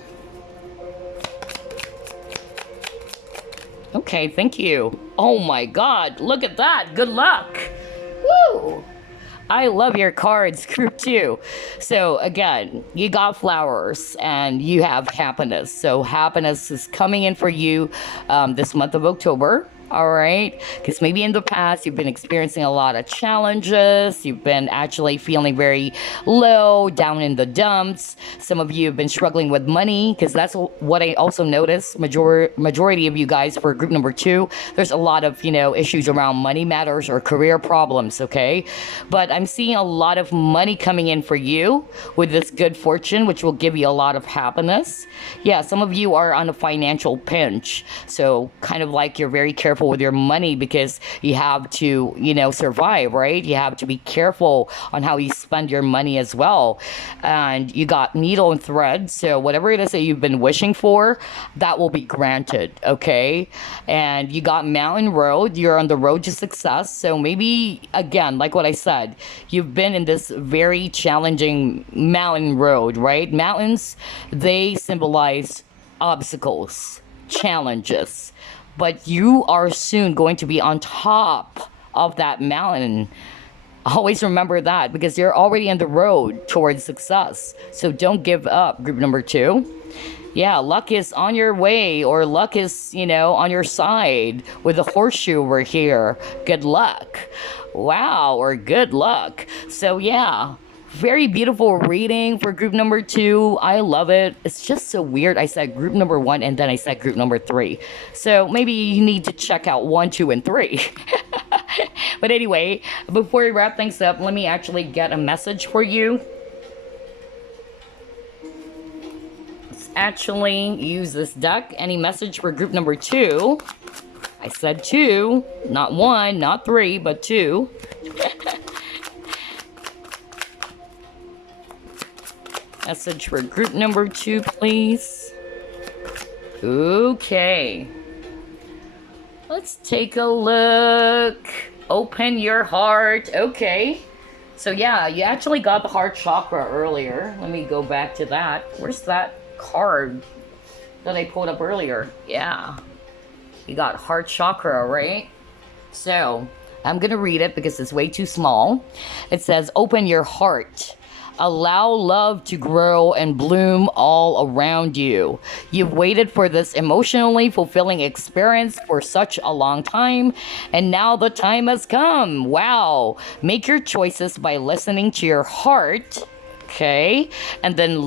Okay, thank you. Oh my God, look at that. Good luck. Woo! I love your cards, group 2. So again, you got flowers and you have happiness. So happiness is coming in for you this month of October. All right, because maybe in the past you've been experiencing a lot of challenges. You've been actually feeling very low, down in the dumps. Some of you have been struggling with money, because that's what I also noticed. Majority of you guys for group number 2, there's a lot of, issues around money matters or career problems. Okay, but I'm seeing a lot of money coming in for you with this good fortune, which will give you a lot of happiness. Yeah, some of you are on a financial pinch, so kind of like you're very careful with your money, because you have to, survive, right? You have to be careful on how you spend your money as well. And you got needle and thread, so whatever it is that you've been wishing for, that will be granted, okay? And you got mountain road. You're on the road to success. So maybe, again, like what I said, you've been in this very challenging mountain road, right? Mountains, they symbolize obstacles, challenges. But you are soon going to be on top of that mountain. Always remember that, because you're already on the road towards success. So don't give up, group number 2. Yeah, luck is on your way, or luck is, on your side. With the horseshoe over here, good luck. Wow, or good luck. So yeah, Very beautiful reading for group number 2. I love it. It's just so weird. I said group number 1 and then I said group number 3. So maybe you need to check out 1, 2, and 3. But anyway, before we wrap things up, let me actually get a message for you. Let's actually use this deck. Any message for group number 2? I said 2, not 1, not 3, but 2. Message for group number 2, please. Okay. Let's take a look. Open your heart. Okay. So yeah, you actually got the heart chakra earlier. Let me go back to that. Where's that card that I pulled up earlier? Yeah. You got heart chakra, right? So I'm going to read it because it's way too small. It says, open your heart. Allow love to grow and bloom all around you. You've waited for this emotionally fulfilling experience for such a long time, and now the time has come. Wow. Make your choices by listening to your heart. Okay, and then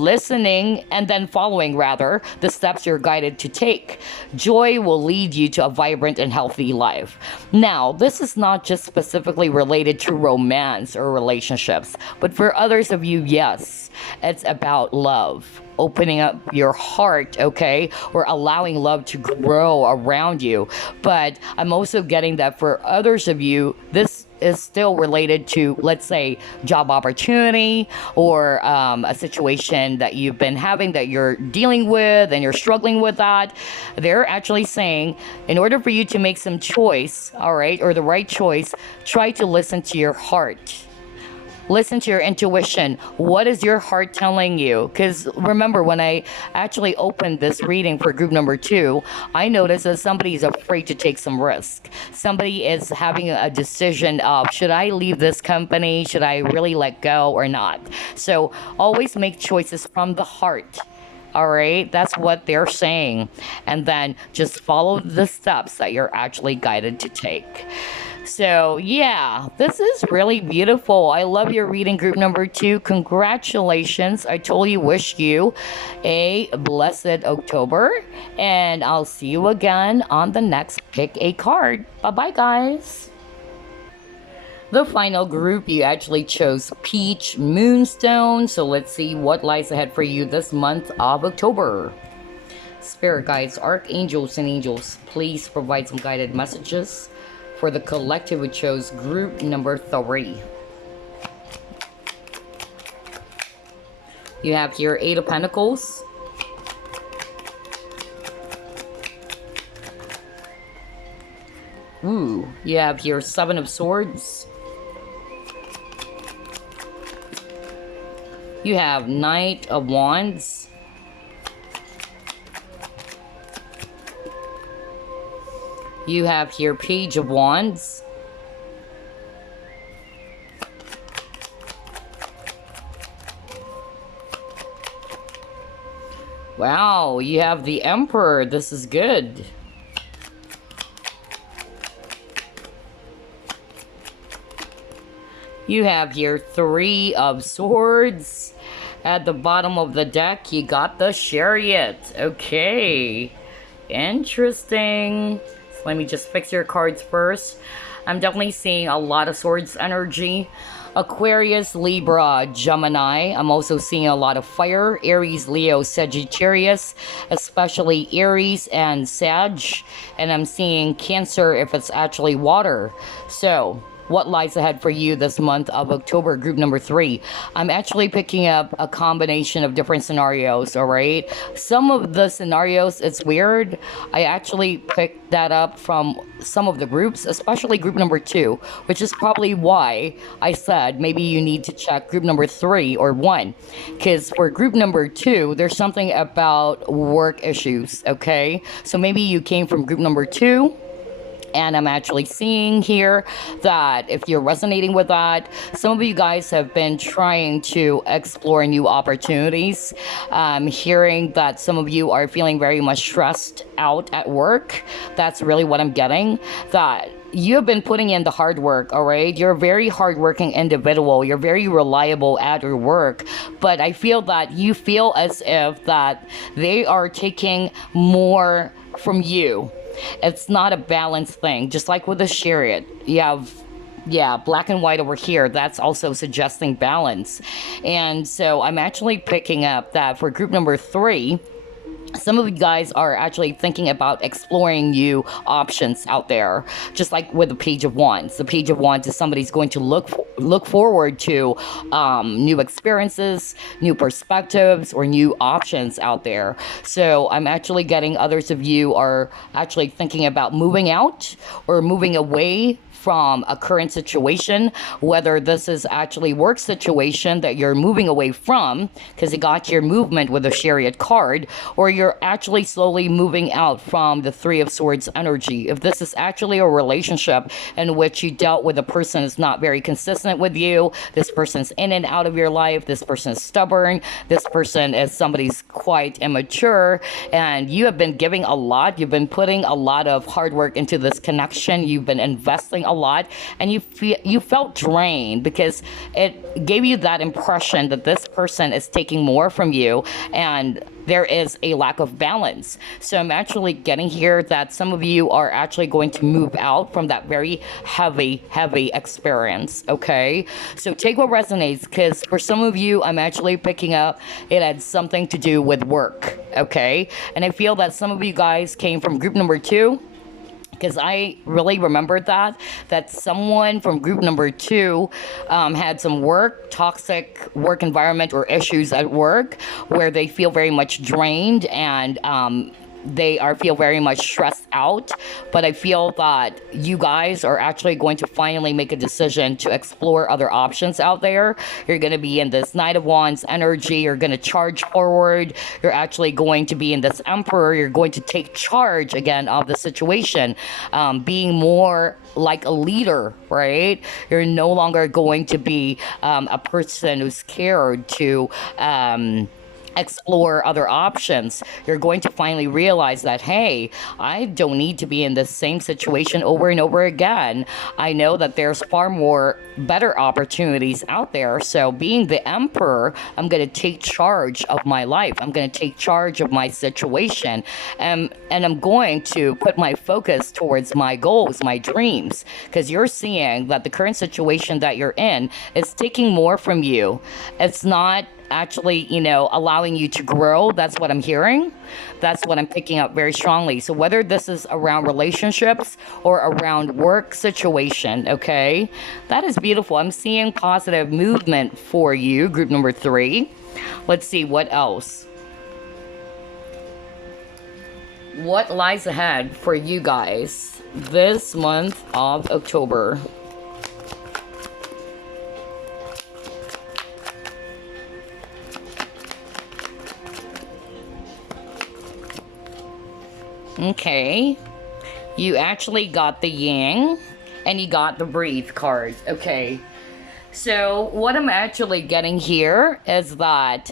following the steps you're guided to take. Joy will lead you to a vibrant and healthy life. Now, this is not just specifically related to romance or relationships, but for others of you, yes, it's about love. Opening up your heart, okay, or allowing love to grow around you. But I'm also getting that for others of you, this is still related to, let's say, job opportunity or a situation that you've been having that you're dealing with and you're struggling with that. They're actually saying, in order for you to make some choice, all right, or the right choice, try to listen to your heart. Listen to your intuition. What is your heart telling you? Because remember, when I actually opened this reading for group number 2, I noticed that somebody is afraid to take some risk. Somebody is having a decision of, should I leave this company? Should I really let go or not? So always make choices from the heart. All right, that's what they're saying. And then just follow the steps that you're actually guided to take. So yeah, this is really beautiful. I love your reading, group number 2. Congratulations. I totally wish you a blessed October, and I'll see you again on the next Pick a Card. Bye-bye, guys. The final group, you actually chose Peach Moonstone. So let's see what lies ahead for you this month of October. Spirit guides, archangels, and angels, please provide some guided messages for the collective who chose group number 3. You have here 8 of Pentacles. Ooh, you have here 7 of Swords. You have Knight of Wands. You have here Page of Wands. Wow, you have the Emperor. This is good. You have here 3 of Swords. At the bottom of the deck, you got the Chariot. Okay, interesting. So let me just fix your cards first. I'm definitely seeing a lot of Swords energy. Aquarius, Libra, Gemini. I'm also seeing a lot of fire. Aries, Leo, Sagittarius, especially Aries and Sag. And I'm seeing Cancer if it's actually water. So what lies ahead for you this month of October, group number 3? I'm actually picking up a combination of different scenarios, all right? Some of the scenarios, it's weird. I actually picked that up from some of the groups, especially group number 2, which is probably why I said maybe you need to check group number 3 or 1. Because for group number 2, there's something about work issues, okay? So maybe you came from group number 2, and I'm actually seeing here that if you're resonating with that, some of you guys have been trying to explore new opportunities. Hearing that some of you are feeling very much stressed out at work. That's really what I'm getting. That you have been putting in the hard work, all right? You're a very hardworking individual. You're very reliable at your work. But I feel that you feel as if that they are taking more from you. It's not a balanced thing. Just like with the chariot, you have, yeah, black and white over here. That's also suggesting balance. And so I'm actually picking up that for group number 3, some of you guys are actually thinking about exploring new options out there, just like with the Page of Wands. The Page of Wands is somebody's going to look forward to new experiences, new perspectives, or new options out there. So I'm actually getting others of you are actually thinking about moving out or moving away from a current situation, whether this is actually work situation that you're moving away from because you got your movement with the Chariot card, or you're actually slowly moving out from the Three of Swords energy. If this is actually a relationship in which you dealt with a person is not very consistent with you, this person's in and out of your life, this person is stubborn, this person is somebody's quite immature, and you have been giving a lot, you've been putting a lot of hard work into this connection, you've been investing a lot, and you felt drained because it gave you that impression that this person is taking more from you and there is a lack of balance. So I'm actually getting here that some of you are actually going to move out from that very heavy experience. Okay, so take what resonates, because for some of you I'm actually picking up it had something to do with work. Okay, and I feel that some of you guys came from group number 2, because I really remembered that someone from group number 2 had some toxic work environment or issues at work where they feel very much drained and they feel very much stressed out. But I feel that you guys are actually going to finally make a decision to explore other options out there. You're going to be in this Knight of Wands energy. You're going to charge forward. You're actually going to be in this Emperor. You're going to take charge again of the situation, being more like a leader, right? You're no longer going to be a person who's scared to explore other options. You're going to finally realize that, hey, I don't need to be in the same situation over and over again. I know that there's far more better opportunities out there. So being the Emperor, I'm going to take charge of my life. I'm going to take charge of my situation. And I'm going to put my focus towards my goals, my dreams, because you're seeing that the current situation that you're in is taking more from you. It's not actually, allowing you to grow. That's what I'm hearing. That's what I'm picking up very strongly. So whether this is around relationships or around work situation, okay, that is beautiful. I'm seeing positive movement for you, group number 3. Let's see what else. What lies ahead for you guys this month of October? Okay, you actually got the Yang and you got the Breathe card. Okay, so what I'm actually getting here is that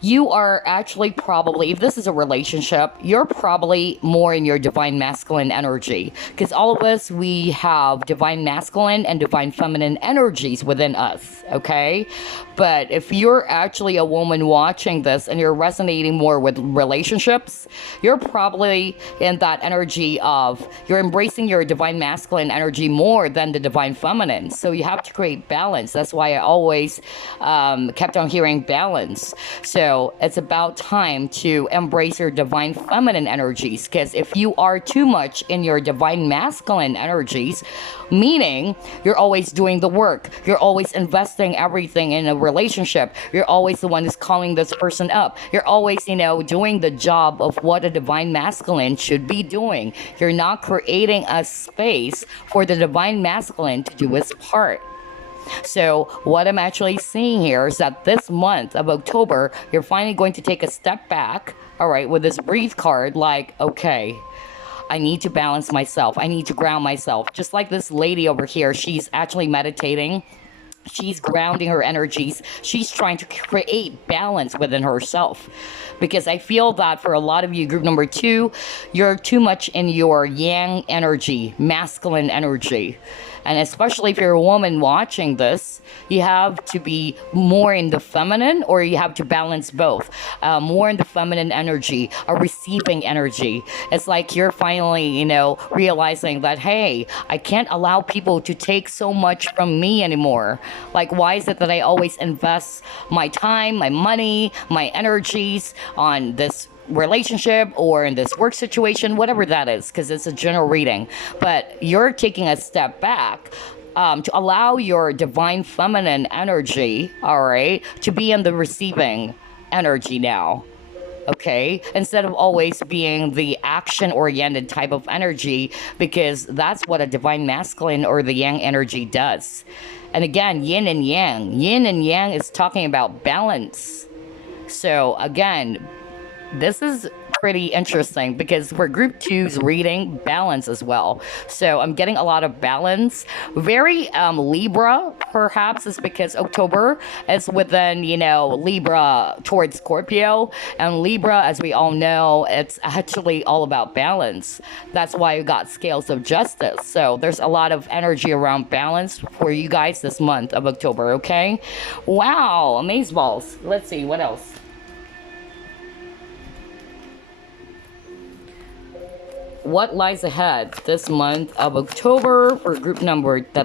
you are actually probably, if this is a relationship, you're probably more in your divine masculine energy, because all of us, we have divine masculine and divine feminine energies within us, okay? But if you're actually a woman watching this and you're resonating more with relationships, you're probably in that energy of, you're embracing your divine masculine energy more than the divine feminine. So you have to create balance. That's why I always kept on hearing balance. So it's about time to embrace your divine feminine energies, because if you are too much in your divine masculine energies, meaning you're always doing the work, you're always investing everything in a relationship, you're always the one who's calling this person up, you're always, doing the job of what a divine masculine should be doing. You're not creating a space for the divine masculine to do its part. So what I'm actually seeing here is that this month of October, you're finally going to take a step back, all right, with this Breathe card, like, okay, I need to balance myself. I need to ground myself. Just like this lady over here, she's actually meditating. She's grounding her energies. She's trying to create balance within herself. Because I feel that for a lot of you, group number 2, you're too much in your yang energy, masculine energy. And especially if you're a woman watching this, you have to be more in the feminine, or you have to balance both. More in the feminine energy, a receiving energy. It's like you're finally, realizing that, hey, I can't allow people to take so much from me anymore. Like, why is it that I always invest my time, my money, my energies on this relationship or in this work situation, whatever that is, because it's a general reading. But you're taking a step back to allow your divine feminine energy, all right, to be in the receiving energy now. Okay, instead of always being the action oriented type of energy, because that's what a divine masculine or the yang energy does. And again, yin and yang is talking about balance. So again, this is pretty interesting because for group 2's reading, balance as well. So I'm getting a lot of balance. Very Libra, perhaps, is because October is within, Libra towards Scorpio. And Libra, as we all know, it's actually all about balance. That's why you got scales of justice. So there's a lot of energy around balance for you guys this month of October, okay? Wow, amazeballs. Let's see, what else? What lies ahead this month of October for group number 3?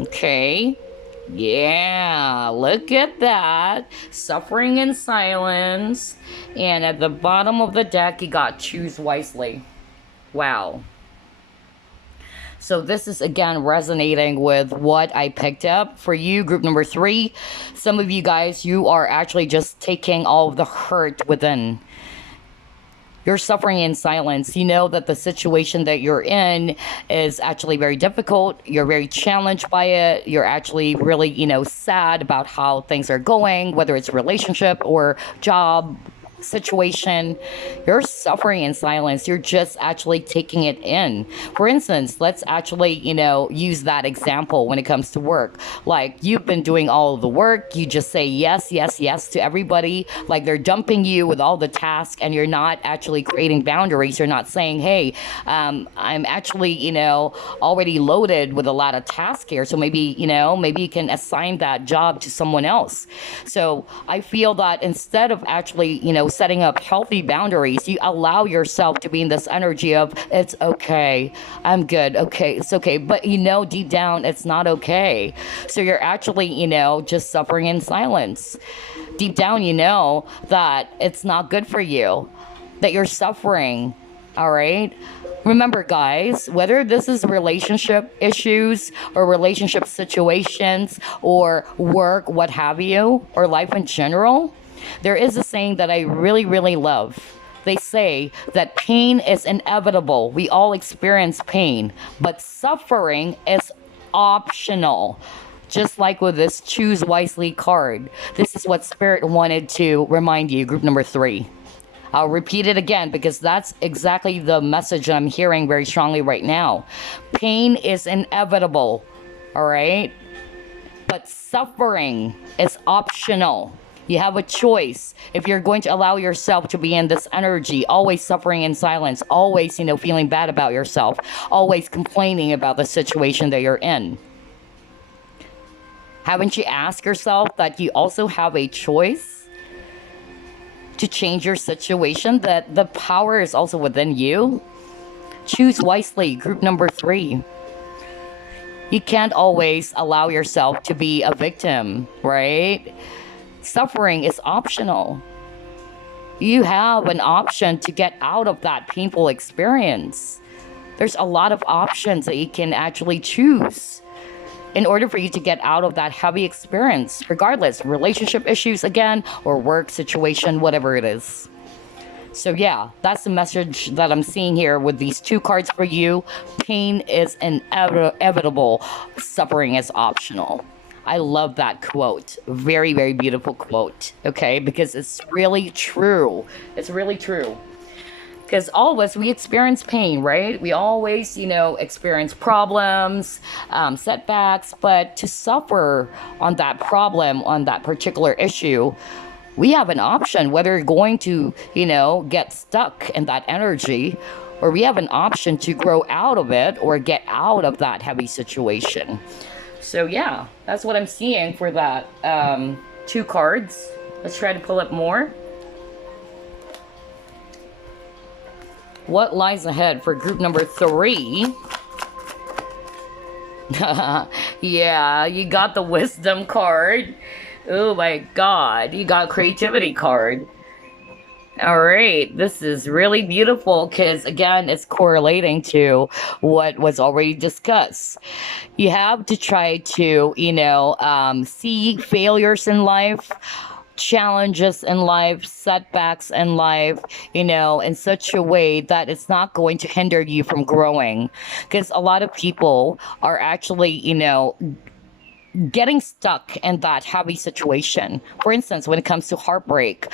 Okay. Yeah, look at that. Suffering in silence. And at the bottom of the deck, you got choose wisely. Wow. So this is again resonating with what I picked up for you, group number 3. Some of you guys, you are actually just taking all of the hurt within. You're suffering in silence. You know that the situation that you're in is actually very difficult. You're very challenged by it. You're actually really, sad about how things are going, whether it's relationship or job situation. You're suffering in silence. You're just actually taking it in. For instance, let's actually, use that example when it comes to work. Like, you've been doing all of the work. You just say yes, yes, yes to everybody. Like, they're dumping you with all the tasks, and you're not actually creating boundaries. You're not saying, hey, I'm actually, already loaded with a lot of tasks here. So maybe you can assign that job to someone else. So I feel that instead of actually, setting up healthy boundaries, you allow yourself to be in this energy of, it's okay, I'm good, okay, it's okay, but deep down it's not okay. So you're actually, just suffering in silence. Deep down, that it's not good for you, that you're suffering. All right, remember, guys, whether this is relationship issues or relationship situations or work, what have you, or life in general, there is a saying that I really, really love. They say that pain is inevitable. We all experience pain, but suffering is optional. Just like with this choose wisely card. This is what Spirit wanted to remind you, group number 3. I'll repeat it again because that's exactly the message I'm hearing very strongly right now. Pain is inevitable, all right? But suffering is optional. You have a choice. If you're going to allow yourself to be in this energy, always suffering in silence, always, feeling bad about yourself, always complaining about the situation that you're in. Haven't you asked yourself that you also have a choice to change your situation, that the power is also within you? Choose wisely, group number 3. You can't always allow yourself to be a victim, right? Suffering is optional. You have an option to get out of that painful experience. There's a lot of options that you can actually choose in order for you to get out of that heavy experience, regardless, relationship issues again, or work situation, whatever it is. So yeah, that's the message that I'm seeing here with these 2 cards for you. Pain is inevitable. Suffering is optional. I love that quote. Very, very beautiful quote. Okay, because it's really true. It's really true. Because all of us, we experience pain, right? We always, experience problems, setbacks, but to suffer on that problem, on that particular issue, we have an option whether you're going to, get stuck in that energy, or we have an option to grow out of it or get out of that heavy situation. So yeah, that's what I'm seeing for that 2 cards. Let's try to pull up more. What lies ahead for group number 3? Yeah, you got the wisdom card. Oh my god, you got creativity card. All right, this is really beautiful because, again, it's correlating to what was already discussed. You have to try to, see failures in life, challenges in life, setbacks in life, in such a way that it's not going to hinder you from growing. Because a lot of people are actually, getting stuck in that heavy situation. For instance, when it comes to heartbreak,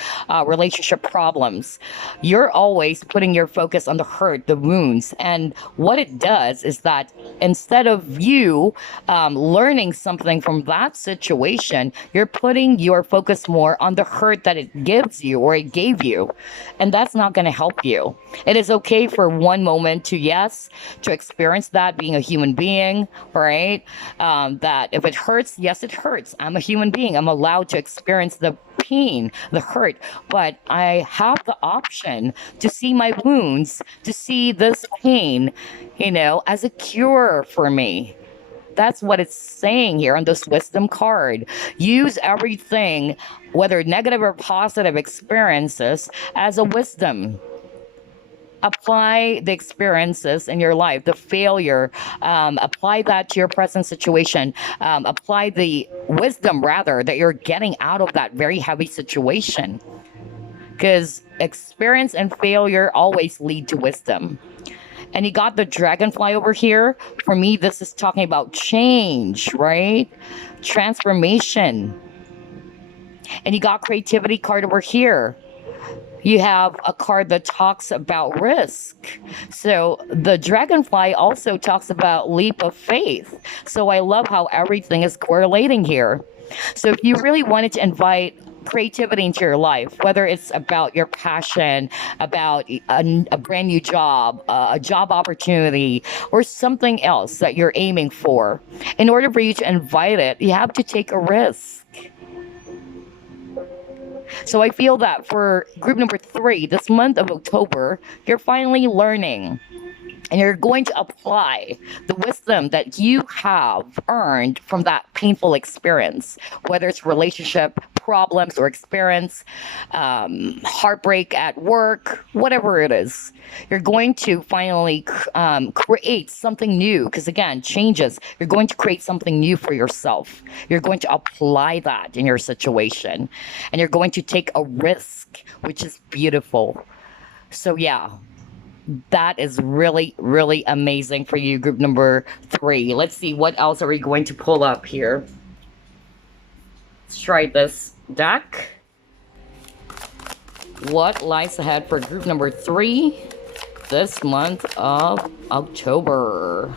relationship problems, you're always putting your focus on the hurt, the wounds. And what it does is that instead of you learning something from that situation, you're putting your focus more on the hurt that it gives you or it gave you. And that's not going to help you. It is okay for one moment to, yes, to experience that being a human being, right? That if it hurts, yes, it hurts. I'm a human being. I'm allowed to experience the pain, the hurt, but I have the option to see my wounds, to see this pain, as a cure for me. That's what it's saying here on this wisdom card. Use everything, whether negative or positive experiences, as a wisdom. Apply the experiences in your life, the failure, apply that to your present situation, apply the wisdom, rather, that you're getting out of that very heavy situation. Because experience and failure always lead to wisdom. And you got the dragonfly over here. For me, this is talking about change, right? Transformation. And you got creativity card over here. You have a card that talks about risk. So the dragonfly also talks about leap of faith. So I love how everything is correlating here. So if you really wanted to invite creativity into your life, whether it's about your passion, about a brand new job, a job opportunity, or something else that you're aiming for, in order for you to invite it, you have to take a risk. So I feel that for group number 3, this month of October, you're finally learning. And you're going to apply the wisdom that you have earned from that painful experience, whether it's relationship problems or experience, heartbreak at work, whatever it is. You're going to finally create something new. Because again, changes. You're going to create something new for yourself. You're going to apply that in your situation. And you're going to take a risk, which is beautiful. So yeah. That is really, really amazing for you, group number 3. Let's see, what else are we going to pull up here? Let's try this deck. What lies ahead for group number 3 this month of October?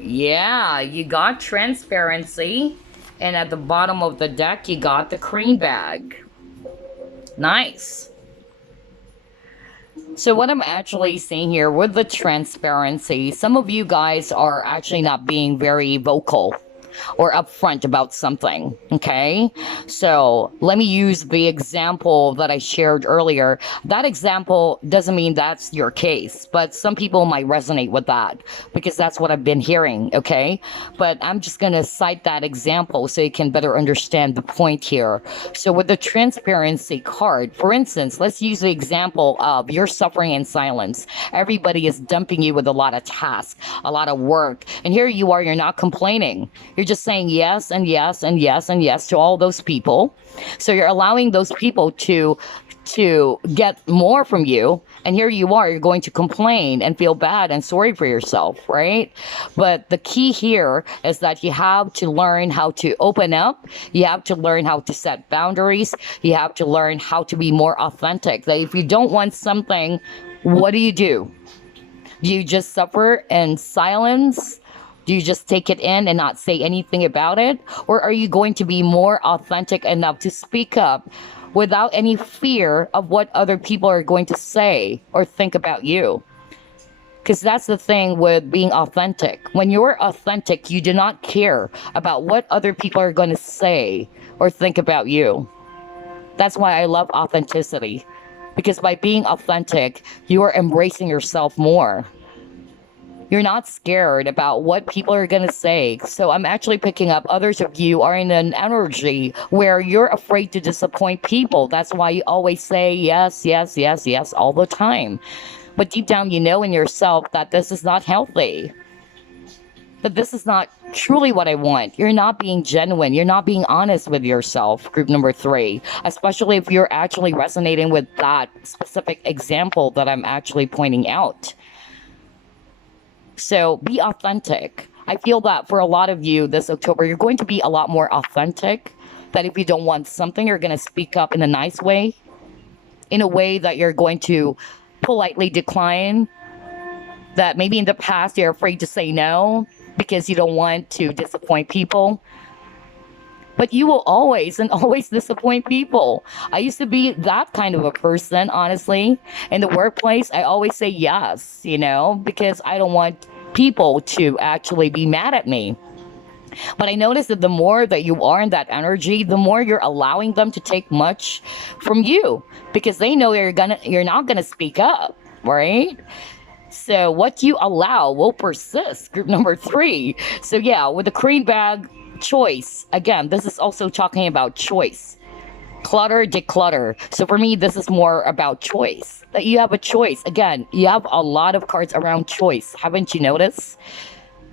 Yeah, you got transparency. And at the bottom of the deck, you got the cream bag. Nice. So what I'm actually seeing here with the transparency, some of you guys are actually not being very vocal or upfront about something, okay? So let me use the example that I shared earlier. That example doesn't mean that's your case, but some people might resonate with that because that's what I've been hearing, okay? But I'm just going to cite that example so you can better understand the point here. So with the transparency card, for instance, let's use the example of you're suffering in silence. Everybody is dumping you with a lot of tasks, a lot of work, and here you are, you're not complaining. You're just saying yes and yes and yes and yes to all those people. So you're allowing those people to to get more from you, and here you are, you're going to complain and feel bad and sorry for yourself, right? But the key here is that you have to learn how to open up, you have to learn how to set boundaries, you have to learn how to be more authentic. That if you don't want something, what do? Do you just suffer in silence? Do you just take it in and not say anything about it? Or are you going to be more authentic enough to speak up without any fear of what other people are going to say or think about you? Because that's the thing with being authentic. When you're authentic, you do not care about what other people are going to say or think about you. That's why I love authenticity. Because by being authentic, you are embracing yourself more. You're not scared about what people are going to say. So I'm actually picking up others of you are in an energy where you're afraid to disappoint people. That's why you always say yes, yes, yes, yes all the time. But deep down, you know in yourself that this is not healthy. That this is not truly what I want. You're not being genuine. You're not being honest with yourself, group number 3. Especially if you're actually resonating with that specific example that I'm actually pointing out. So be authentic. I feel that for a lot of you this October, you're going to be a lot more authentic. That if you don't want something, you're going to speak up in a nice way. In a way that you're going to politely decline. That maybe in the past you're afraid to say no because you don't want to disappoint people. But you will always and always disappoint people. I used to be that kind of a person, honestly. In the workplace, I always say yes, because I don't want people to actually be mad at me. But I noticed that the more that you are in that energy, the more you're allowing them to take much from you because they know you're not gonna speak up, right? So what you allow will persist, group number 3. So yeah, with the cream bag, choice. Again, this is also talking about choice. Clutter, declutter. So for me, this is more about choice. That you have a choice. Again, you have a lot of cards around choice. Haven't you noticed?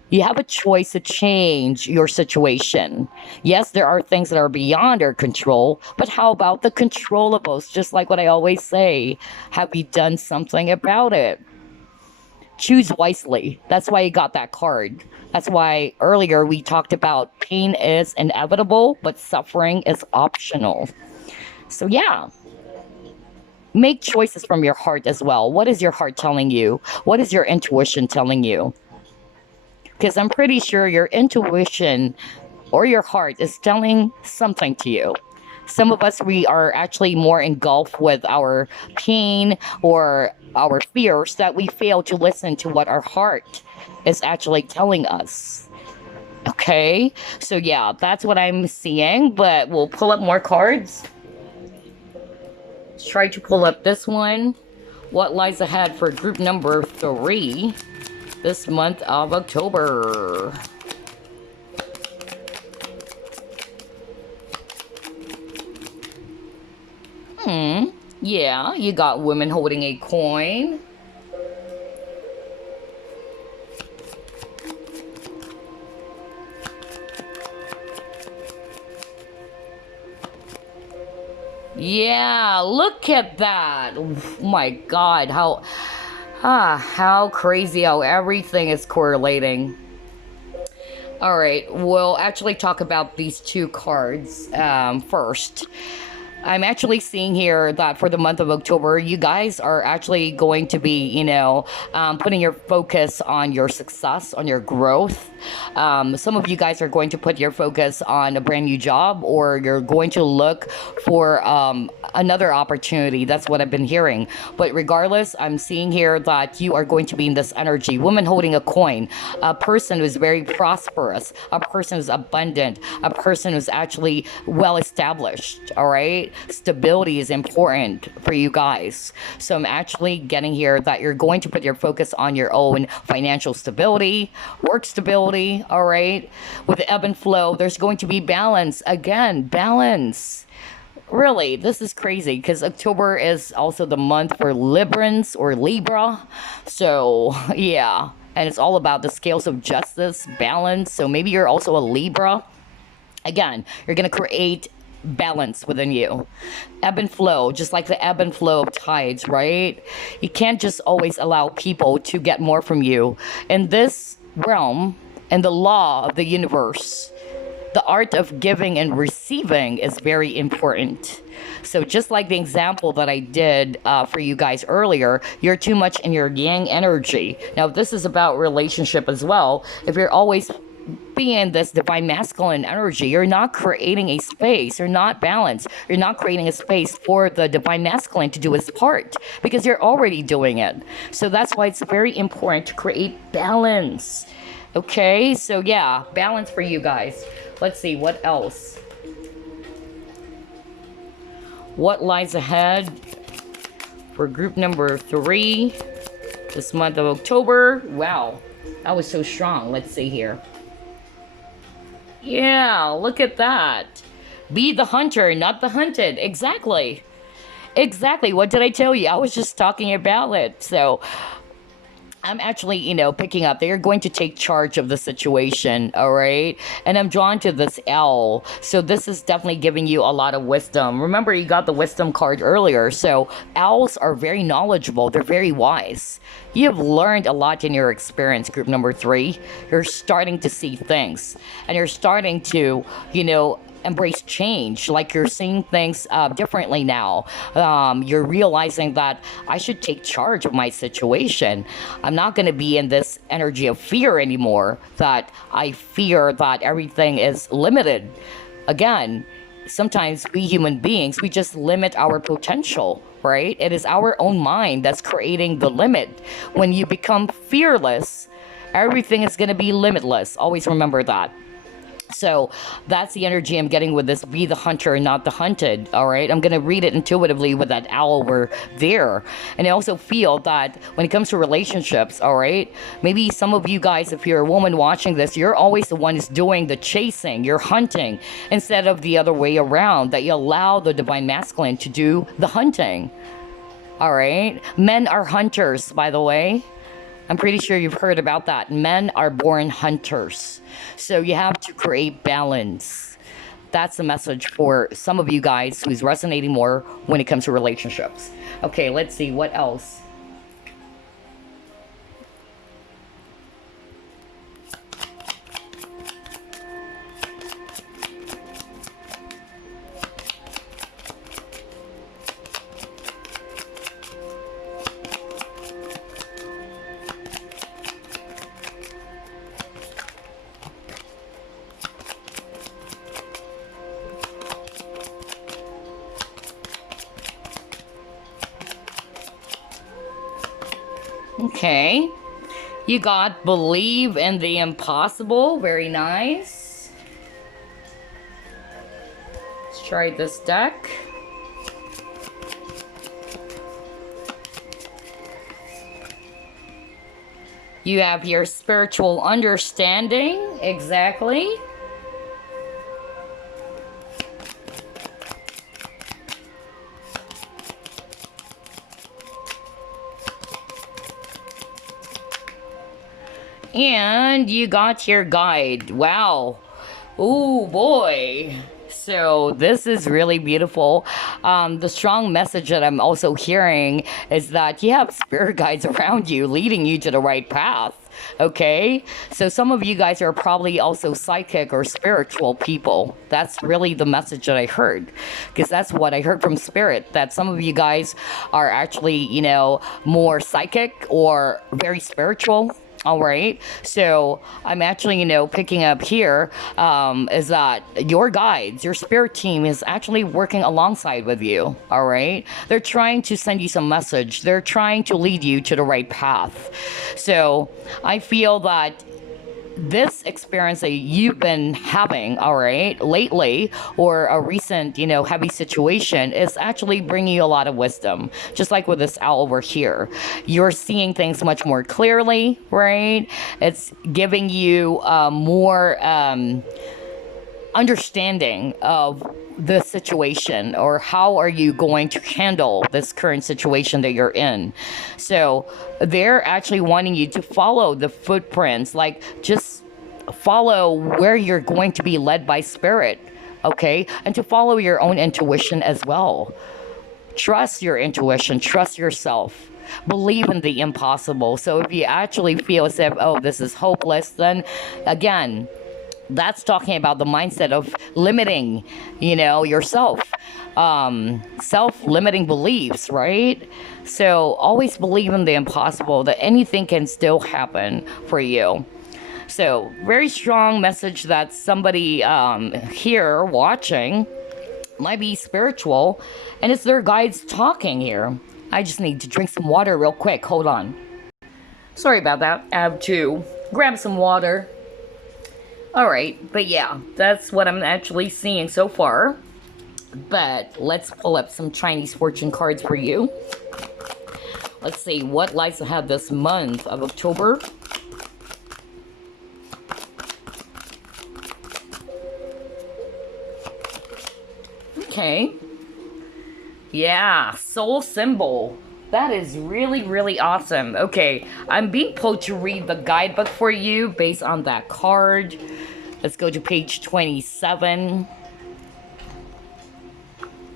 You have a choice to change your situation. Yes, there are things that are beyond our control, but how about the controllables? Just like what I always say, have you done something about it? Choose wisely. That's why you got that card. That's why earlier we talked about pain is inevitable, but suffering is optional. So yeah, make choices from your heart as well. What is your heart telling you? What is your intuition telling you? Because I'm pretty sure your intuition or your heart is telling something to you. Some of us, we are actually more engulfed with our pain or our fears that we fail to listen to what our heart is actually telling us. Okay, so yeah, that's what I'm seeing, but we'll pull up more cards. Let's try to pull up this one. What lies ahead for group number 3 this month of October? Yeah, you got women holding a coin. Yeah, look at that. Oh my God, how crazy how everything is correlating. All right, we'll actually talk about these 2 cards first. I'm actually seeing here that for the month of October, you guys are actually going to be, putting your focus on your success, on your growth. Some of you guys are going to put your focus on a brand new job, or you're going to look for another opportunity. That's what I've been hearing. But regardless, I'm seeing here that you are going to be in this energy. Woman holding a coin, a person who's very prosperous, a person who's abundant, a person who's actually well established, all right? Stability is important for you guys. So I'm actually getting here that you're going to put your focus on your own financial stability, work stability, all right? With the ebb and flow, there's going to be balance. Again, balance. Really, this is crazy because October is also the month for Librans or Libra. So, yeah. And it's all about the scales of justice, balance. So maybe you're also a Libra. Again, you're going to create balance within you. Ebb and flow, just like the ebb and flow of tides, right? You can't just always allow people to get more from you. In this realm, and the law of the universe, the art of giving and receiving is very important. So just like the example that I did for you guys earlier, you're too much in your yang energy. Now, this is about relationship as well. If you're always being this divine masculine energy, you're not creating a space, you're not balanced, you're not creating a space for the divine masculine to do its part because you're already doing it. So that's why it's very important to create balance. Okay, so yeah, balance for you guys. Let's see, what else? What lies ahead for group number 3 this month of October? Wow, that was so strong. Let's see here. Yeah, look at that. Be the hunter, not the hunted. Exactly. Exactly. What did I tell you? I was just talking about it. So I'm actually, picking up. They are going to take charge of the situation, all right? And I'm drawn to this owl. So this is definitely giving you a lot of wisdom. Remember, you got the wisdom card earlier. So owls are very knowledgeable. They're very wise. You have learned a lot in your experience, group number 3. You're starting to see things. And you're starting to, embrace change. Like you're seeing things differently now. You're realizing that I should take charge of my situation. I'm not going to be in this energy of fear anymore, that I fear that everything is limited. Again, sometimes we human beings, we just limit our potential, right? It is our own mind that's creating the limit. When you become fearless, everything is going to be limitless. Always remember that. So that's the energy I'm getting with this be the hunter, not the hunted, all right? I'm going to read it intuitively with that owl over there. And I also feel that when it comes to relationships, all right, maybe some of you guys, if you're a woman watching this, you're always the one who's doing the chasing, you're hunting, instead of the other way around, that you allow the divine masculine to do the hunting, all right? Men are hunters, by the way. I'm pretty sure you've heard about that. Men are born hunters. So you have to create balance. That's the message for some of you guys who's resonating more when it comes to relationships. Okay, let's see what else. Okay, you got believe in the impossible. Very nice. Let's try this deck. You have your spiritual understanding. Exactly. And you got your guide. Wow. Oh boy. So this is really beautiful. The strong message that I'm also hearing is that you have spirit guides around you, leading you to the right path. Okay, so some of you guys are probably also psychic or spiritual people. That's really the message that I heard, because that's what I heard from spirit, that some of you guys are actually, more psychic or very spiritual. All right, so I'm actually, picking up here is that your guides, your spirit team is actually working alongside with you. All right, they're trying to send you some message. They're trying to lead you to the right path. So I feel that this experience that you've been having, all right, lately, or a recent, heavy situation is actually bringing you a lot of wisdom. Just like with this owl over here, you're seeing things much more clearly, right? It's giving you more understanding of the situation, or how are you going to handle this current situation that you're in. So they're actually wanting you to follow the footprints, like just follow where you're going to be led by spirit. okay? And to follow your own intuition as well. Trust your intuition, trust yourself. Believe in the impossible. So if you actually feel as if, oh, this is hopeless, then again, that's talking about the mindset of limiting, yourself. Self-limiting beliefs, right? So always believe in the impossible, that anything can still happen for you. So very strong message that somebody here watching might be spiritual, and it's their guides talking here. I just need to drink some water real quick. Hold on. Sorry about that. I have to grab some water. Alright, but yeah, that's what I'm actually seeing so far. But let's pull up some Chinese fortune cards for you. Let's see what lies ahead this month of October. Okay. Yeah, soul symbol. That is really, really awesome. Okay, I'm being told to read the guidebook for you based on that card. Let's go to page 27.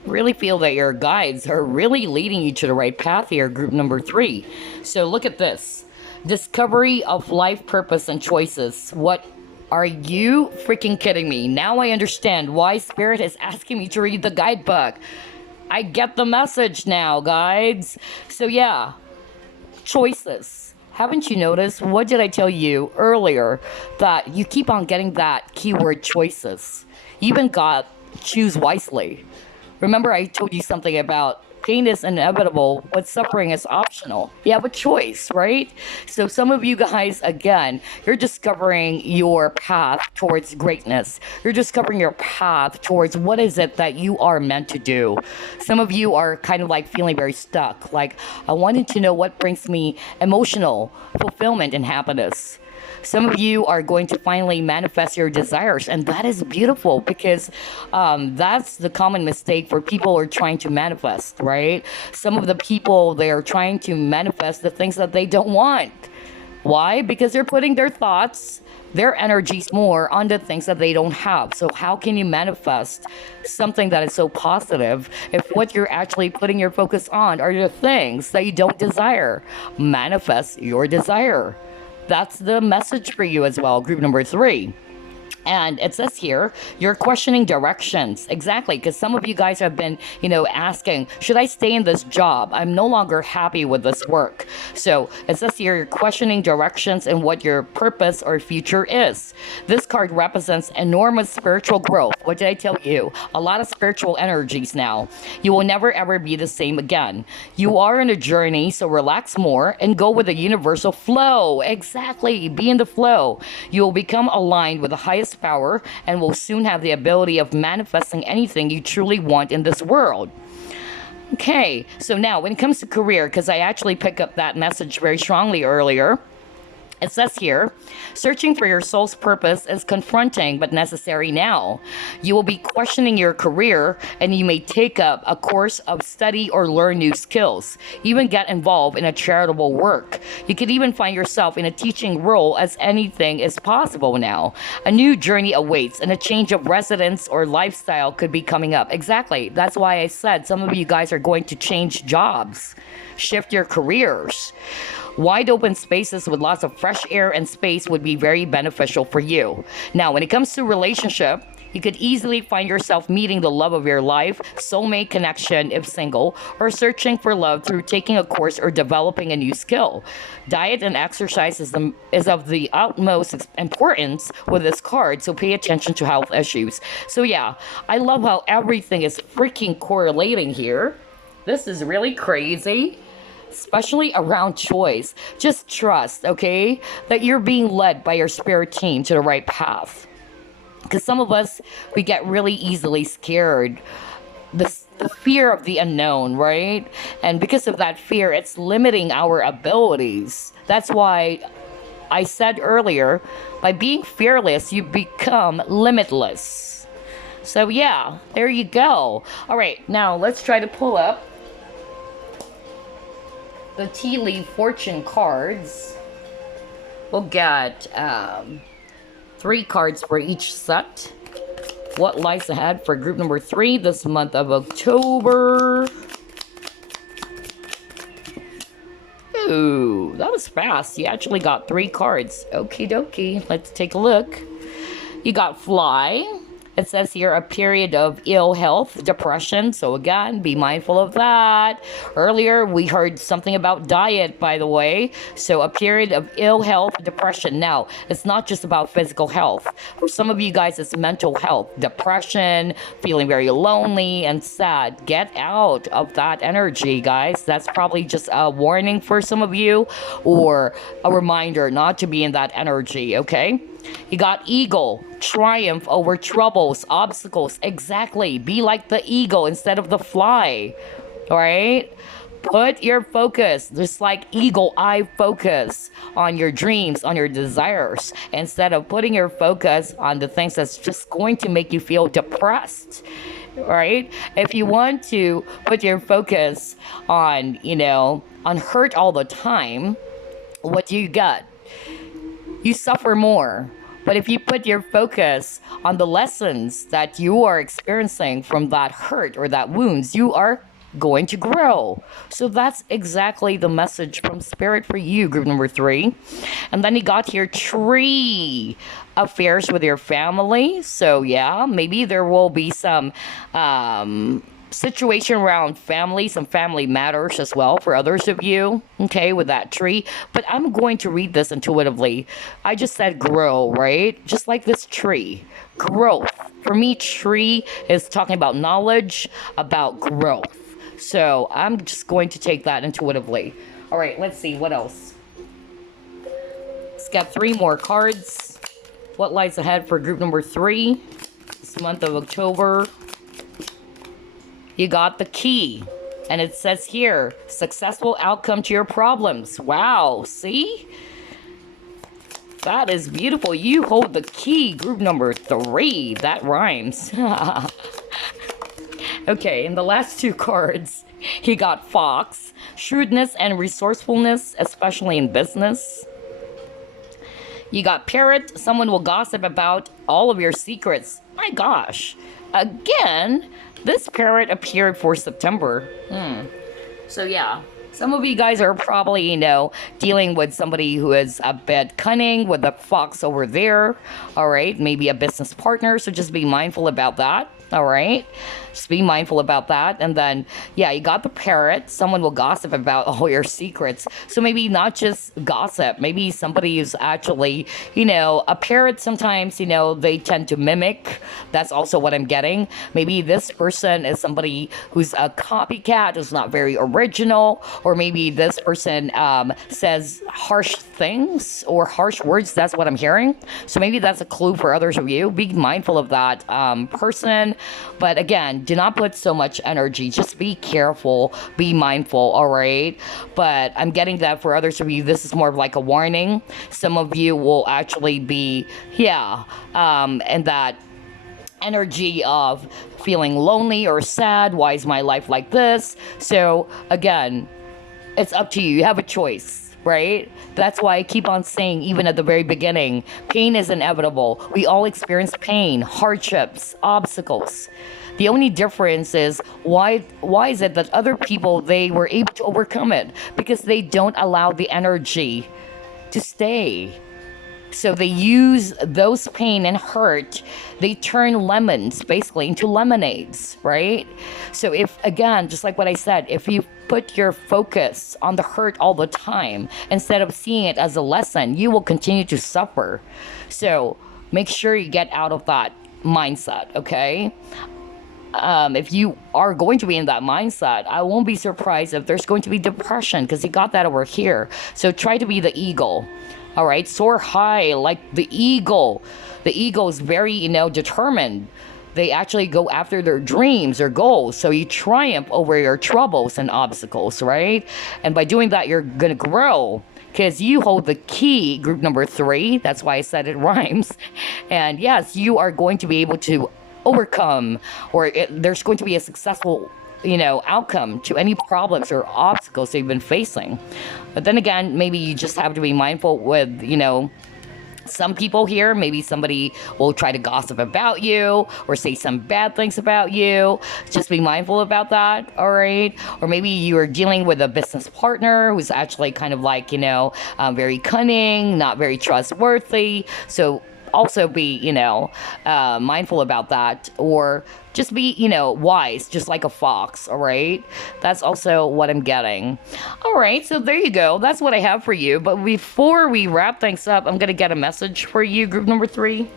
Really feel that your guides are really leading you to the right path here, group number 3. So look at this. Discovery of life purpose and choices. What are you freaking kidding me? Now I understand why Spirit is asking me to read the guidebook. I get the message now, guides. So yeah, choices. Haven't you noticed? What did I tell you earlier? That you keep on getting that keyword choices. You even got choose wisely. Remember I told you something about pain is inevitable, but suffering is optional. You have a choice, right? So some of you guys, again, you're discovering your path towards greatness. You're discovering your path towards what is it that you are meant to do. Some of you are kind of like feeling very stuck. Like, I wanted to know what brings me emotional fulfillment and happiness. Some of you are going to finally manifest your desires, and that is beautiful because that's the common mistake for people who are trying to manifest, right? Some of the people, they are trying to manifest the things that they don't want. Why? Because they're putting their thoughts, their energies more on the things that they don't have. So how can you manifest something that is so positive if what you're actually putting your focus on are the things that you don't desire? Manifest your desire. That's the message for you as well, group number 3. And it says here, you're questioning directions. Exactly, because some of you guys have been, asking, should I stay in this job? I'm no longer happy with this work. So it says here, you're questioning directions and what your purpose or future is. This card represents enormous spiritual growth. What did I tell you? A lot of spiritual energies now. You will never ever be the same again. You are in a journey, so relax more and go with the universal flow. Exactly, be in the flow. You will become aligned with the highest power and will soon have the ability of manifesting anything you truly want in this world. Okay, so now when it comes to career, because I actually picked up that message very strongly earlier, it says here, searching for your soul's purpose is confronting but necessary now. You will be questioning your career and you may take up a course of study or learn new skills. Even get involved in a charitable work. You could even find yourself in a teaching role as anything is possible now. A new journey awaits and a change of residence or lifestyle could be coming up. Exactly. That's why I said some of you guys are going to change jobs, shift your careers. Wide open spaces with lots of fresh air and space would be very beneficial for you. Now, when it comes to relationship, you could easily find yourself meeting the love of your life, soulmate connection if single, or searching for love through taking a course or developing a new skill. Diet and exercise is of the utmost importance with this card, so pay attention to health issues. So yeah, I love how everything is freaking correlating here. This is really crazy. Especially around choice. Just trust, okay, that you're being led by your spirit team to the right path. Because some of us, we get really easily scared. The fear of the unknown, right? And because of that fear, it's limiting our abilities. That's why I said earlier, by being fearless, you become limitless. So yeah, there you go. All right, now let's try to pull up the tea leaf fortune cards. We'll get 3 cards for each set. What lies ahead for group number 3 this month of October? Ooh, that was fast. You actually got 3 cards. Okie dokie. Let's take a look. You got Fly. It says here a period of ill health, depression. So again, be mindful of that. Earlier, we heard something about diet, by the way. So a period of ill health, depression. Now, it's not just about physical health. For some of you guys, it's mental health, depression, feeling very lonely and sad. Get out of that energy, guys. That's probably just a warning for some of you or a reminder not to be in that energy, okay? You got Eagle, triumph over troubles, obstacles. Exactly. Be like the eagle instead of the fly. All right? Put your focus, just like eagle eye focus, on your dreams, on your desires, instead of putting your focus on the things that's just going to make you feel depressed. All right? If you want to put your focus on, on hurt all the time, what do you got? You suffer more. But if you put your focus on the lessons that you are experiencing from that hurt or that wounds, you are going to grow. So that's exactly the message from Spirit for you, group number 3. And then you got here tree affairs with your family. So yeah, maybe there will be some situation around family, some family matters as well for others of you, okay, with that tree. But I'm going to read this intuitively. I just said grow, right? Just like this tree, growth. For me, tree is talking about knowledge, about growth. So I'm just going to take that intuitively. All right, let's see what else. Let's get 3 more cards. What lies ahead for group number 3 this month of October? You got the key, and it says here, successful outcome to your problems. Wow, see? That is beautiful. You hold the key, group number 3. That rhymes. Okay, in the last 2 cards, you got Fox, shrewdness and resourcefulness, especially in business. You got Parrot, someone will gossip about all of your secrets. My gosh. Again, this parrot appeared for September. So yeah, some of you guys are probably, dealing with somebody who is a bit cunning with the fox over there. All right, maybe a business partner. So just be mindful about that. All right, just be mindful about that. And then, yeah, you got the parrot. Someone will gossip about all your secrets. So maybe not just gossip. Maybe somebody is actually, a parrot sometimes, they tend to mimic. That's also what I'm getting. Maybe this person is somebody who's a copycat, who's not very original. Or maybe this person says harsh things or harsh words. That's what I'm hearing. So maybe that's a clue for others of you. Be mindful of that person. But again, do not put so much energy. Just be careful. Be mindful, all right? But I'm getting that for others of you, this is more of like a warning. Some of you will actually be, and that energy of feeling lonely or sad. Why is my life like this? So again, it's up to you. You have a choice. Right? That's why I keep on saying, even at the very beginning, pain is inevitable. We all experience pain, hardships, obstacles. The only difference is why is it that other people, they were able to overcome it? Because they don't allow the energy to stay. So they use those pain and hurt, they turn lemons basically into lemonades, right? So if, again, just like what I said, if you put your focus on the hurt all the time, instead of seeing it as a lesson, you will continue to suffer. So make sure you get out of that mindset, okay? If you are going to be in that mindset, I won't be surprised if there's going to be depression, because you got that over here. So try to be the eagle. All right, soar high like the eagle. The eagle is very, determined. They actually go after their dreams or goals. So you triumph over your troubles and obstacles, right? And by doing that, you're going to grow, because you hold the key, group number 3. That's why I said it rhymes. And yes, you are going to be able to overcome, or there's going to be a successful outcome to any problems or obstacles they've been facing. But then again, maybe you just have to be mindful with, Some people here, maybe somebody will try to gossip about you or say some bad things about you. Just be mindful about that, all right? Or maybe you're dealing with a business partner who's actually kind of like, very cunning, not very trustworthy. So also be, mindful about that, or just be, wise, just like a fox, all right? That's also what I'm getting. All right, so there you go. That's what I have for you. But before we wrap things up, I'm going to get a message for you, group number 3.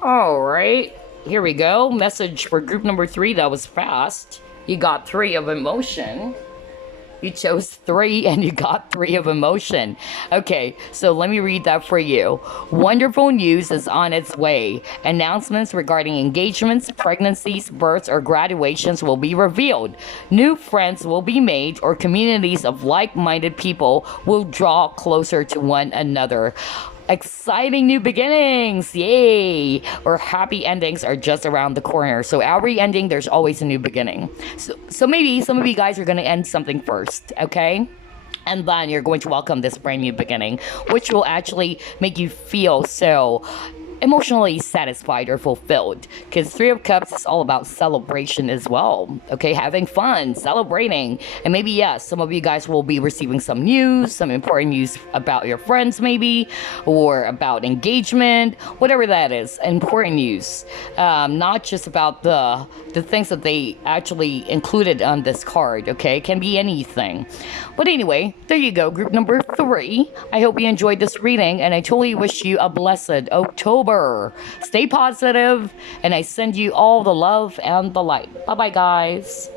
All right, here we go. Message for group number 3. That was fast. You got 3 of emotion. You chose 3 and you got 3 of emotion. Okay, so let me read that for you. Wonderful news is on its way. Announcements regarding engagements, pregnancies, births, or graduations will be revealed. New friends will be made, or communities of like-minded people will draw closer to one another. Exciting new beginnings, yay! Or happy endings are just around the corner. So every ending, there's always a new beginning. So maybe some of you guys are going to end something first, okay? And then you're going to welcome this brand new beginning, which will actually make you feel so emotionally satisfied or fulfilled, because 3 of Cups is all about celebration as well, okay? Having fun, celebrating. And maybe, yes, some of you guys will be receiving some news, some important news about your friends maybe, or about engagement, whatever that is, important news. Not just about the things that they actually included on this card, okay? It can be anything. But anyway, there you go, group number 3. I hope you enjoyed this reading, and I totally wish you a blessed October. Stay positive, and I send you all the love and the light. Bye-bye, guys.